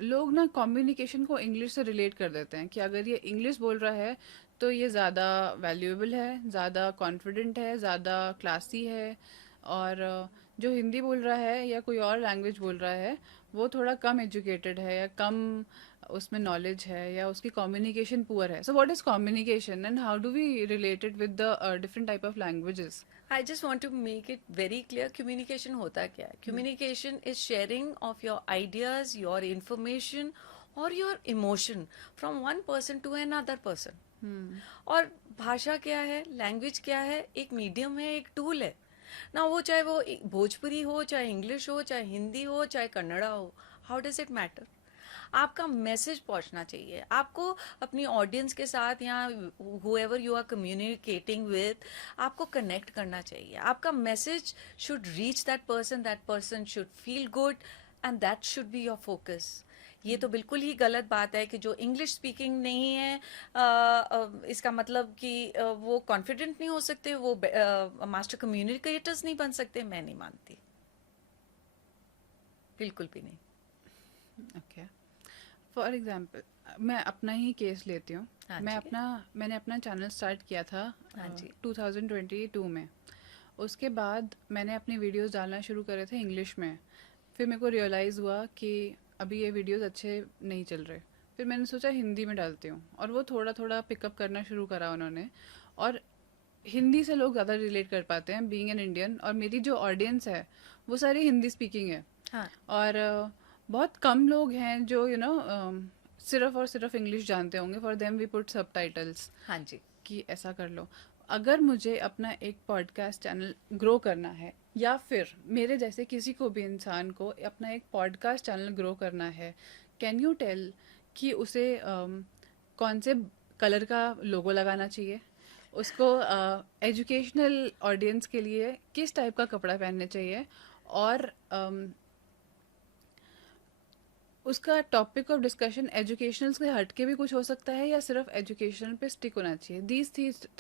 लोग ना कम्युनिकेशन को इंग्लिश से रिलेट कर देते हैं कि अगर ये इंग्लिश बोल रहा है तो ये ज़्यादा वैल्यूएबल है, ज़्यादा कॉन्फिडेंट है, ज़्यादा क्लासी है, और जो हिंदी बोल रहा है या कोई और लैंग्वेज बोल रहा है वो थोड़ा कम एजुकेटेड है या कम उसमें नॉलेज है या उसकी कम्युनिकेशन पुअर है. So what is communication and how do we relate it with the different type of languages? I just want to make it very clear communication होता क्या है. Communication is sharing of your ideas, your information or your emotion from one person to another person. और भाषा क्या है, language क्या है, एक मीडियम है, एक टूल है ना. वो चाहे वो भोजपुरी हो, चाहे इंग्लिश हो, चाहे हिंदी हो, चाहे कन्नड़ा हो, हाउ डज इट मैटर. आपका मैसेज पहुंचना चाहिए, आपको अपनी ऑडियंस के साथ या whoever you are communicating with, आपको कनेक्ट करना चाहिए, आपका message should reach that person should feel good and that should be your focus. ये तो बिल्कुल ही गलत बात है कि जो इंग्लिश स्पीकिंग नहीं है इसका मतलब कि वो कॉन्फिडेंट नहीं हो सकते, वो मास्टर कम्युनिकेटर्स नहीं बन सकते। मैं नहीं मानती, बिल्कुल भी नहीं। ओके, फॉर एग्जांपल मैं अपना ही केस लेती हूँ। हाँ मैं जी। मैंने अपना चैनल स्टार्ट किया था हाँ जी। 2022 में। उसके बाद मैंने अपनी वीडियोस डालना शुरू करे थे इंग्लिश में। फिर मेरे को रियलाइज़ हुआ कि अभी ये वीडियोस अच्छे नहीं चल रहे। फिर मैंने सोचा हिंदी में डालती हूँ, और वो थोड़ा थोड़ा पिकअप करना शुरू करा उन्होंने। और हिंदी से लोग ज़्यादा रिलेट कर पाते हैं, बीइंग एन इंडियन। और मेरी जो ऑडियंस है वो सारी हिंदी स्पीकिंग है। हाँ और बहुत कम लोग हैं जो सिर्फ और सिर्फ इंग्लिश जानते होंगे। For them we put subtitles हाँ जी। कि ऐसा कर लो। अगर मुझे अपना एक पॉडकास्ट चैनल ग्रो करना है, या फिर मेरे जैसे किसी को भी इंसान को अपना एक पॉडकास्ट चैनल ग्रो करना है, कैन यू टेल कि उसे कौन से कलर का लोगो लगाना चाहिए, उसको एजुकेशनल ऑडियंस के लिए किस टाइप का कपड़ा पहनना चाहिए, और उसका टॉपिक ऑफ डिस्कशन एजुकेशनल से हट के भी कुछ हो सकता है, या सिर्फ एजुकेशनल पे स्टिक होना चाहिए। दीज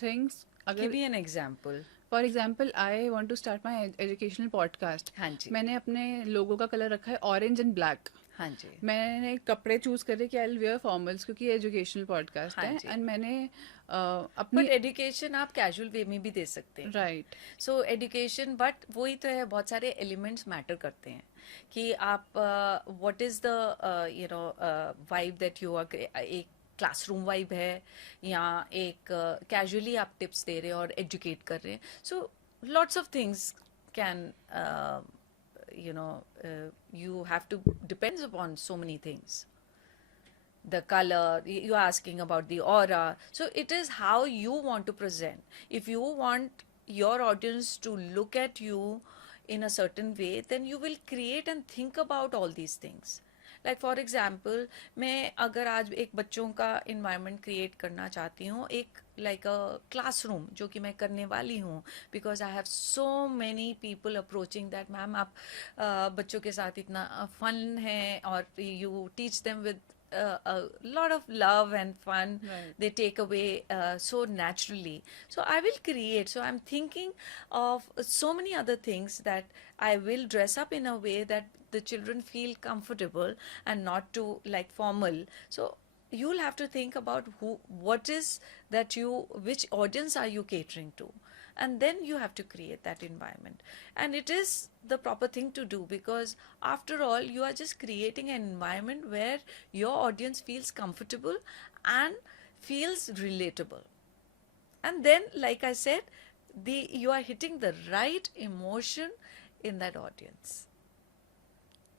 थिंग्स गिव अगर me an example. For example I want to start my educational podcast. हाँ जी। मैंने अपने लोगो का कलर रखा है ऑरेंज एंड ब्लैक। हाँ जी। मैंने कपड़े चूज करे कि आई विल वेयर फॉर्मल्स, क्योंकि एजुकेशनल पॉडकास्ट हाँ है। जी। एंड मैंने बट अपनी एजुकेशन आप कैजुअल वे में भी दे सकते हैं। राइट सो एजुकेशन, बट वही तो है, बहुत सारे एलिमेंट्स मैटर करते हैं कि आप what is the vibe that you are, एक क्लासरूम वाइब है या एक कैजुअली आप टिप्स दे रहे हैं और एजुकेट कर रहे हैं। So lots of things can you have to depends upon so many things. The color, you're asking about the aura, so it is how you want to present. If you want your audience to look at you in a certain way, then you will create and think about all these things. Like for example, मैं अगर आज एक बच्चों का environment create करना चाहती हूँ, एक like a classroom, जो कि मैं करने वाली हूँ, because I have so many people approaching that ma'am आप बच्चों के साथ इतना fun है और you teach them with a lot of love and fun. Right. They take away so naturally. So I will create. So I'm thinking of so many other things that I will dress up in a way that the children feel comfortable and not too like formal. So you'll have to think about what is that which audience are you catering to, and then you have to create that environment. And it is the proper thing to do, because after all you are just creating an environment where your audience feels comfortable and feels relatable. And then, like I said, you are hitting the right emotion in that audience.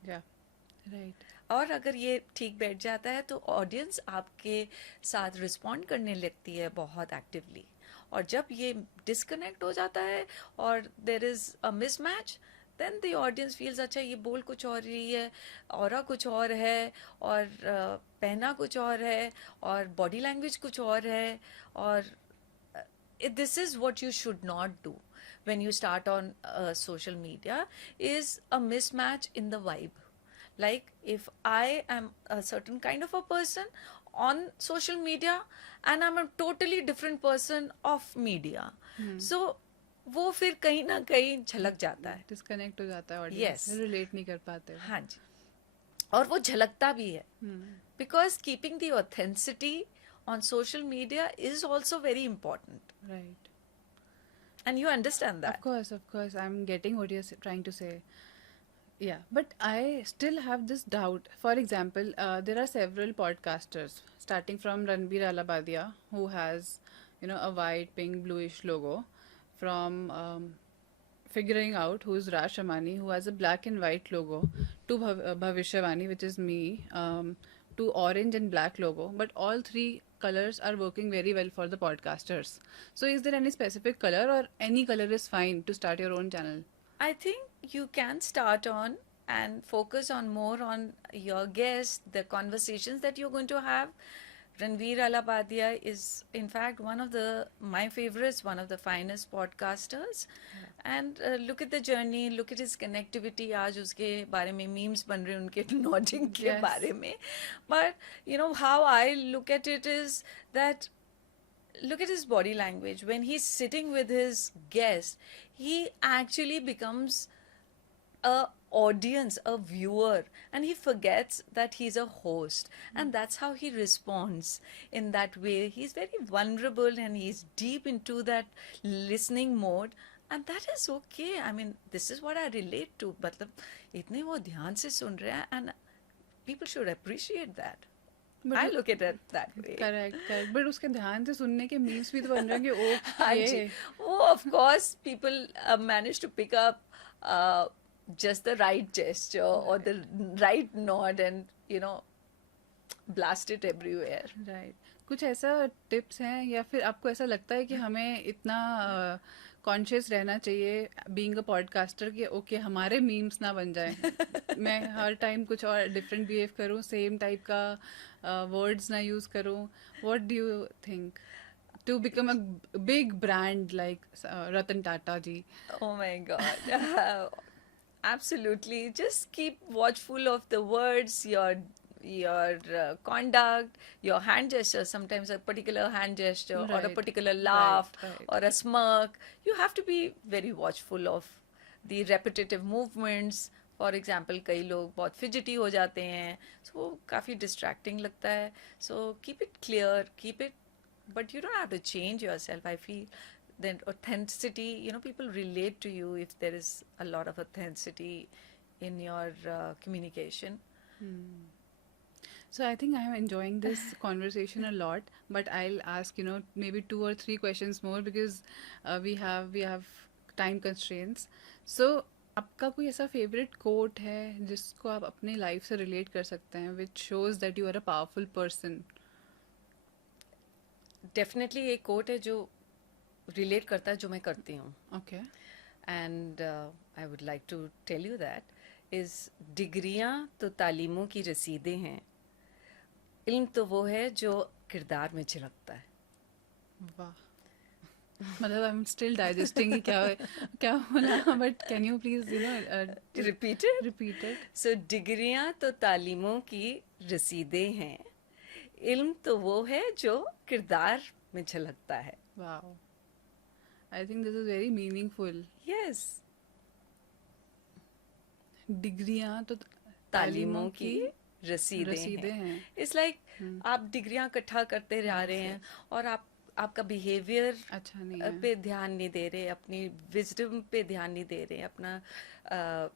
या right और अगर ये ठीक बैठ जाता है तो audience आपके साथ रिस्पॉन्ड करने लगती है बहुत एक्टिवली। और जब ये डिस्कनेक्ट हो जाता है और there is a mismatch, then the audience feels अच्छा ये बोल कुछ और रही है, ऑरा कुछ और है, और पहना कुछ और है, और बॉडी लैंग्वेज कुछ और है, और this is what you should not do when you start on social media, is a mismatch in the vibe. Like if I am a certain kind of a person on social media and I'm a totally different person off media, so वो फिर कहीं ना कहीं झलक जाता है। Disconnect हो जाता है ऑडियंस, Yes. रिलेट नहीं कर पाते। हाँ जी, और वो झलकता भी है, because keeping the authenticity on social media is also very important, right, and you understand that. of course I'm getting what you're trying to say. Yeah, but I still have this doubt. For example, there are several podcasters, starting from Ranbir Alabadia, who has, a white, pink, bluish logo, from figuring out who's Raj Shamani, who has a black and white logo, to Bhavishyavani, which is me, to orange and black logo. But all three colors are working very well for the podcasters. So is there any specific color, or any color is fine to start your own channel? I think you can start on and focus on more on your guests, the conversations that you're going to have. Ranveer Alabadia is, in fact, one of my favorites, one of the finest podcasters. And look at the journey, look at his connectivity. आज उसके बारे में memes बन रहे हैं उनके nodding के Yes. बारे में. But you know how I look at it is that look at his body language. When he's sitting with his guest, he actually becomes a audience, a viewer, and he forgets that he's a host, and that's how he responds in that way. He's very vulnerable and he's deep into that listening mode, and that is okay. I mean, this is what I relate to. मतलब इतने वो ध्यान से सुन रहे हैं, and people should appreciate that. But I look at it that way. Correct but उसके ध्यान से सुनने के मीम्स भी तो बन रहे हैं कि हाँ ओ जी. ये Oh, of course, people manage to pick up just the right gesture or the right nod and, you know, blast it everywhere. Right कुछ ऐसा टिप्स हैं या फिर आपको ऐसा लगता है कि हमें इतना कॉन्शियस रहना चाहिए बीइंग अ पॉडकास्टर कि ओके हमारे मीम्स ना बन जाए मैं हर टाइम कुछ और डिफरेंट बिहेव करूं सेम टाइप का वर्ड्स ना यूज करूं what do you think to become a big brand like Ratan Tata ji Oh my God. Absolutely. Just keep watchful of the words, your conduct, your hand gesture. Sometimes a particular hand gesture or a Right. particular laugh Right. or a smirk. You have to be very watchful of the repetitive movements. For example, कई लोग बहुत fidgety हो जाते हैं, so वो काफ़ी distracting लगता है. So keep it clear, keep it, but you don't have to change yourself. I feel that authenticity, you know, people relate to you if there is a lot of authenticity in your communication. So I think I am enjoying this conversation a lot, but I'll ask maybe 2 or 3 questions more because we have time constraints. So आपका कोई ऐसा favourite coat है जिसको आप अपनी life से relate कर सकते हैं which shows that you are a powerful person? Definitely एक कोट है जो रिलेट करता है जो मैं करती हूँ. Okay. And I would like to tell you that is डिग्रियाँ तो तालीमों की रसीदें हैं, इल्म तो वो है जो किरदार में झलकता है. वाह मतलब आई एम स्टिल डाइजेस्टिंग क्या बोला but can you please Repeat it. Repeat it so डिग्रियाँ तो तालीमों की रसीदें हैं, इल्म तो वो है जो किरदार में झलकता है. Wow I think this is very meaningful Yes. डिग्रियां तो तालीमों की रसीदें रसीदें हैं. हैं. इट्स लाइक आप डिग्रियां इकट्ठा करते जा रहे हैं और आपका बिहेवियर अच्छा नहीं है पे ध्यान नहीं दे रहे, अपनी विजडम पे ध्यान नहीं दे रहे, अपना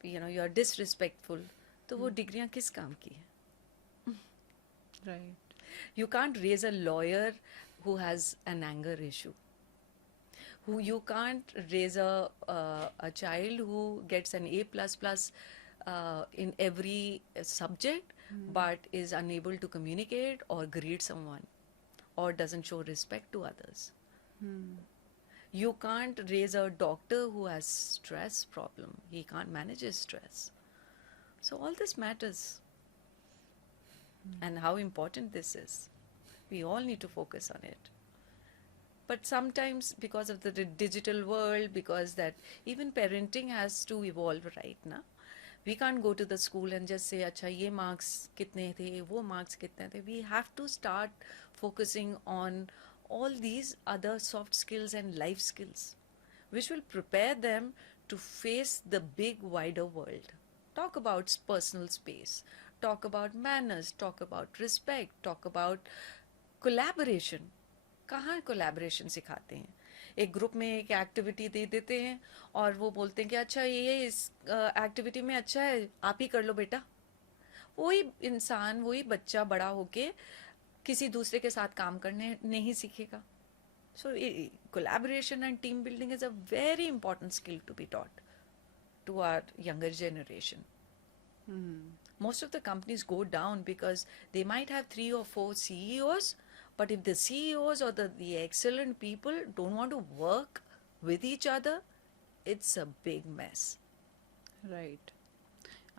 यू आर डिसरिस्पेक्टफुल, तो वो डिग्रियां किस काम की है? Right You can't raise a lawyer who has an anger issue. You can't raise a child who gets an A plus plus in every subject, but is unable to communicate or greet someone, or doesn't show respect to others. You can't raise a doctor who has stress problem. He can't manage his stress. So all this matters. And how important this is. We all need to focus on it. But sometimes because of the digital world, because that even parenting has to evolve, right now. We can't go to the school and just say, अच्छा ये marks कितने थे, वो marks कितने थे. We have to start focusing on all these other soft skills and life skills, which will prepare them to face the big wider world. Talk about personal space, talk about manners, talk about respect, talk about collaboration. कहाँ collaboration सिखाते हैं? एक group में एक activity दे देते हैं और वो बोलते हैं कि अच्छा ये इस एक्टिविटी में अच्छा है, आप ही कर लो बेटा. वही इंसान, वही बच्चा बड़ा होके किसी दूसरे के साथ काम करने नहीं सीखेगा. So collaboration and team building is a very important skill to be taught to our younger generation. Most of the companies go down because they might have 3 or 4 CEOs, but if the CEOs or the excellent people don't want to work with each other, it's a big mess. Right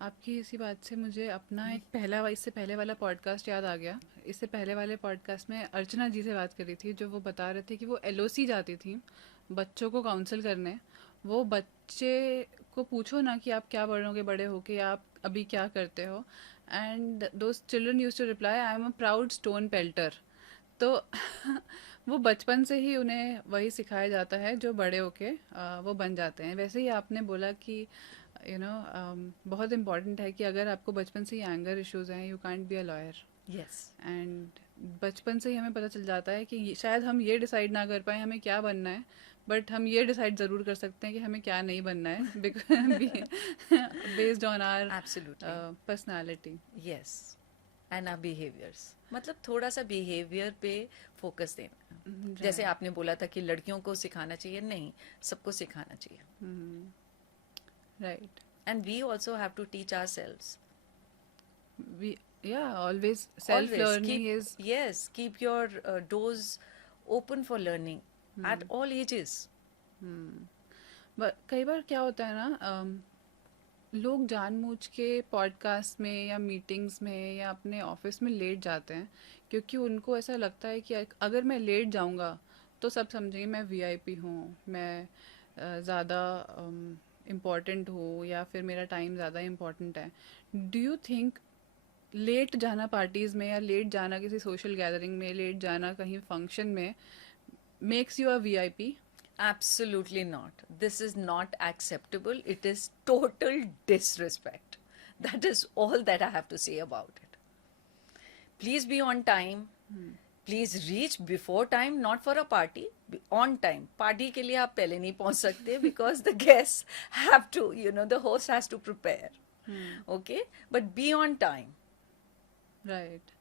आपकी इसी बात से मुझे अपना एक इससे पहले वाला पॉडकास्ट याद आ गया। इससे पहले वाले पॉडकास्ट में अर्चना जी से बात करी थी, जो वो बता रहे थे कि वो एलओसी जाती थी बच्चों को काउंसल करने। वो बच्चे को पूछो ना कि आप क्या बनोगे बड़े होके, या आप अभी क्या करते हो, and those children use to reply, I am a proud stone pelter. तो वो बचपन से ही उन्हें वही सिखाया जाता है जो बड़े होके वो बन जाते हैं। वैसे ही आपने बोला कि बहुत इम्पॉर्टेंट है कि अगर आपको बचपन से ही एंगर इश्यूज हैं, you can't be a lawyer. Yes. And बचपन से ही हमें पता चल जाता है कि शायद हम ये डिसाइड ना कर पाए हमें क्या बनना है, बट हम ये डिसाइड ज़रूर कर सकते हैं कि हमें क्या नहीं बनना है, based on our Absolutely. Personality. Yes. And our behaviors. मतलब थोड़ा सा बिहेवियर पे फोकस देना। जैसे आपने बोला था कि लड़कियों को सिखाना चाहिए, नहीं, सबको सिखाना चाहिए। Right. And we also have to teach ourselves. We, yeah, always self Always learning keep, is yes, keep your doors open for learning at all ages. कई बार क्या होता है ना, लोग जानबूझ के पॉडकास्ट में या मीटिंग्स में या अपने ऑफिस में लेट जाते हैं, क्योंकि उनको ऐसा लगता है कि अगर मैं लेट जाऊंगा तो सब समझेंगे मैं वीआईपी हूँ, मैं ज़्यादा इम्पोर्टेंट हूँ, या फिर मेरा टाइम ज़्यादा इम्पोर्टेंट है। डू यू थिंक लेट जाना पार्टीज़ में, या लेट जाना किसी सोशल गैदरिंग में, लेट जाना कहीं फंक्शन में makes you a VIP? Absolutely not. This is not acceptable. It is total disrespect. That is all that I have to say about it. Please be on time. Please reach before time, not for a party. Be on time. Party के लिए आप पहले नहीं पहुंच सकते because the guests have to, the host has to prepare. Okay? But be on time. Right.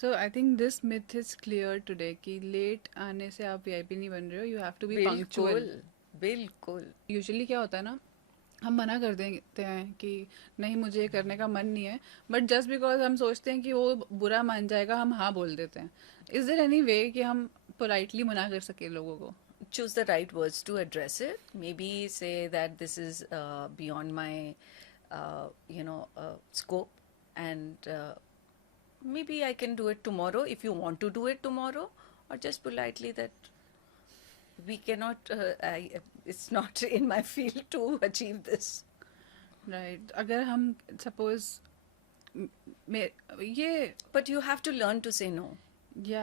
So I think this myth is clear today कि लेट आने से आप वीआईपी नहीं बन रहे हो, you have to be punctual. बिल्कुल, बिल्कुल। यूजुअली क्या होता है ना, हम मना कर देते हैं कि नहीं मुझे ये करने का मन नहीं है, बट जस्ट बिकॉज हम सोचते हैं कि वो बुरा मान जाएगा, हम हाँ बोल देते हैं। इज देयर एनी वे कि हम पोलाइटली मना कर सके लोगों को? Choose the right words to address it. Maybe say that this is beyond my, scope, and maybe I can do it tomorrow if you want to do it tomorrow, or just politely that we cannot. It's not in my field to achieve this. Right. अगर हम suppose ये But you have to learn to say no. या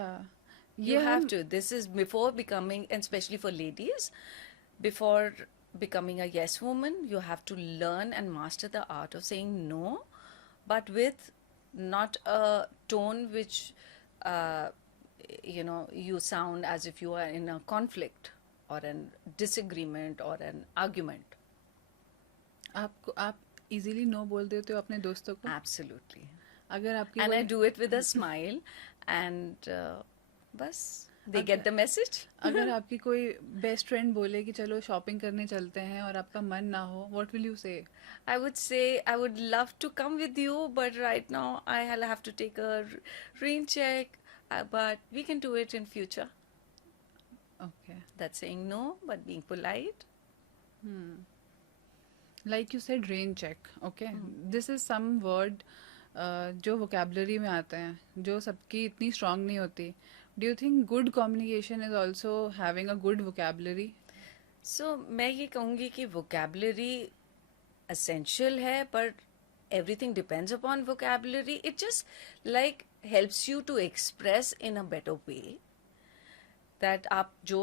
You have to. This is before becoming, and especially for ladies, before becoming a yes woman, you have to learn and master the art of saying no, but with not a tone which, you sound as if you are in a conflict or an disagreement or an argument. आप easily no बोल देते हो अपने दोस्तों को? Absolutely. अगर आपकी And I कोई- do it with a smile, and bus, they get the message. अगर आपकी कोई बेस्ट फ्रेंड बोले कि चलो शॉपिंग करने चलते हैं और आपका मन ना हो, व्हाट विल यू से? I would say I would love to come with you, but right now I'll have to take a rain check. But we can do it in future. ओके। That's saying no, but being polite. Like you said rain check, okay, this is some word जो vocabulary में आते हैं, जो सबकी इतनी strong नहीं होती। Do you think good communication is also having a good vocabulary? So मैं ये कहूँगी कि vocabulary essential है, पर everything depends upon vocabulary. It just like helps you to express in a better way. That आप जो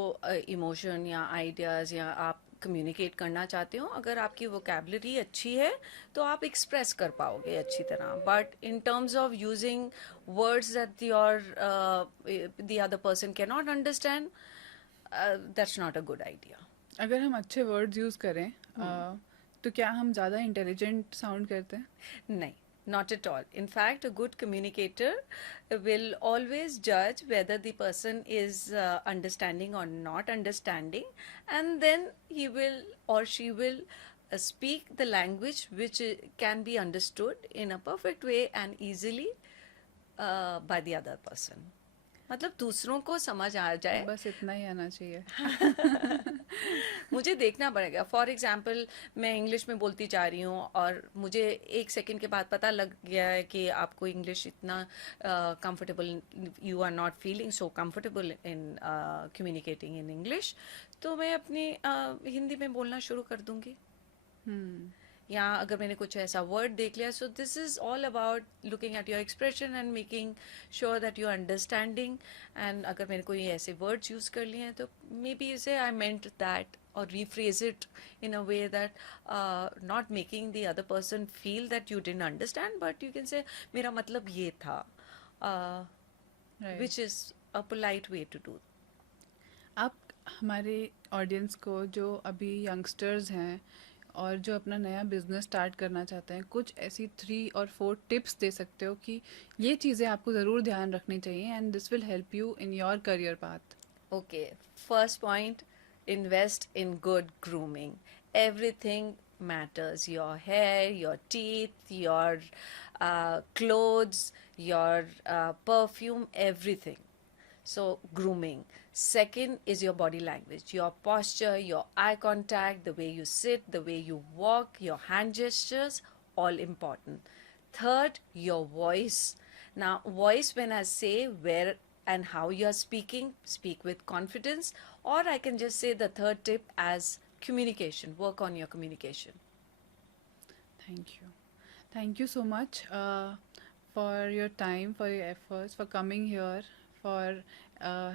इमोशन या ideas या आप कम्युनिकेट करना चाहते हो, अगर आपकी वोकेबलरी अच्छी है तो आप एक्सप्रेस कर पाओगे अच्छी तरह। But in terms of using words that the other person can not understand, that's not a good idea. अगर हम अच्छे वर्ड्स यूज करें तो क्या हम ज़्यादा इंटेलिजेंट साउंड करते हैं? नहीं, not at all. In fact, a good communicator will always judge whether the person is understanding or not understanding, and then he will or she will speak the language which can be understood in a perfect way and easily by the other person. मतलब दूसरों को समझ आ जाए। बस इतना ही आना चाहिए। मुझे देखना पड़ेगा। फॉर एग्जाम्पल मैं इंग्लिश में बोलती जा रही हूँ और मुझे 1 सेकंड के बाद पता लग गया है कि आपको इंग्लिश इतना comfortable, you are not feeling so comfortable in communicating in English, तो मैं अपनी हिंदी में बोलना शुरू कर दूंगी। हम्म। या अगर मैंने कुछ ऐसा वर्ड देख लिया, so this is all about looking at your expression and making sure that you understanding. And अगर मैंने कोई ऐसे वर्ड्स यूज कर लिए हैं तो मे बी से आई मेंट दैट, और rephrase it in a way that not making the other person feel that you didn't understand, but you can say मेरा मतलब ये था, Right. which is a polite way to do. आप हमारे audience को, जो अभी यंगस्टर्स हैं और जो अपना नया बिजनेस स्टार्ट करना चाहते हैं, कुछ ऐसी 3 और 4 टिप्स दे सकते हो कि ये चीज़ें आपको ज़रूर ध्यान रखनी चाहिए and this will help you in your career path? Okay, first point, invest in good grooming. Everything matters. Your hair, your teeth, your clothes, your perfume, everything. So, grooming. Second is your body language, your posture, your eye contact, the way you sit, the way you walk, your hand gestures, all important. Third, your voice. Now, voice, when I say where and how you are speaking, speak with confidence, or I can just say the third tip as communication. Work on your communication. Thank you so much for your time, for your efforts, for coming here, for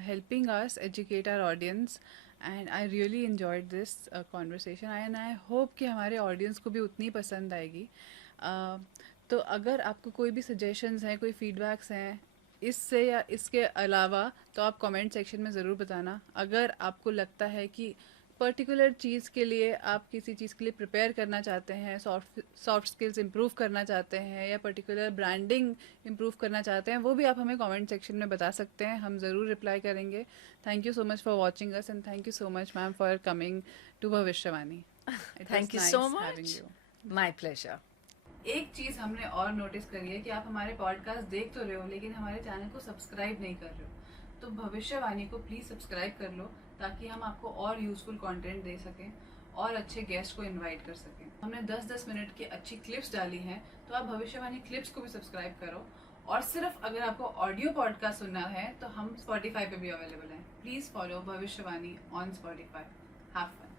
helping us educate our audience, and I really enjoyed this conversation, and I hope कि हमारे audience को भी उतनी पसंद आएगी. तो अगर आपको कोई भी suggestions हैं, कोई feedbacks हैं इससे या इसके अलावा, तो आप कमेंट सेक्शन में ज़रूर बताना. अगर आपको लगता है कि पर्टिकुलर चीज़ के लिए आप किसी चीज़ के लिए प्रिपेयर करना चाहते हैं, सॉफ्ट स्किल्स इम्प्रूव करना चाहते हैं, या पर्टिकुलर ब्रांडिंग इम्प्रूव करना चाहते हैं, वो भी आप हमें कमेंट सेक्शन में बता सकते हैं. हम ज़रूर रिप्लाई करेंगे. Thank you so much for watching us and thank you so much ma'am for coming to Bhavishyavani. Thank you so much. My pleasure. एक चीज़ हमने और नोटिस करी है कि आप हमारे पॉडकास्ट देख तो रहे हो लेकिन हमारे चैनल को सब्सक्राइब नहीं कर रहे हो. तो भविष्यवाणी को प्लीज़ सब्सक्राइब कर लो ताकि हम आपको और यूज़फुल कंटेंट दे सकें और अच्छे गेस्ट को इनवाइट कर सकें. हमने 10-10 मिनट की अच्छी क्लिप्स डाली हैं, तो आप भविष्यवाणी क्लिप्स को भी सब्सक्राइब करो. और सिर्फ अगर आपको ऑडियो पॉडकास्ट सुनना है तो हम स्पॉटिफाई पे भी अवेलेबल हैं. Please follow Bhavishyavani on Spotify. Have fun.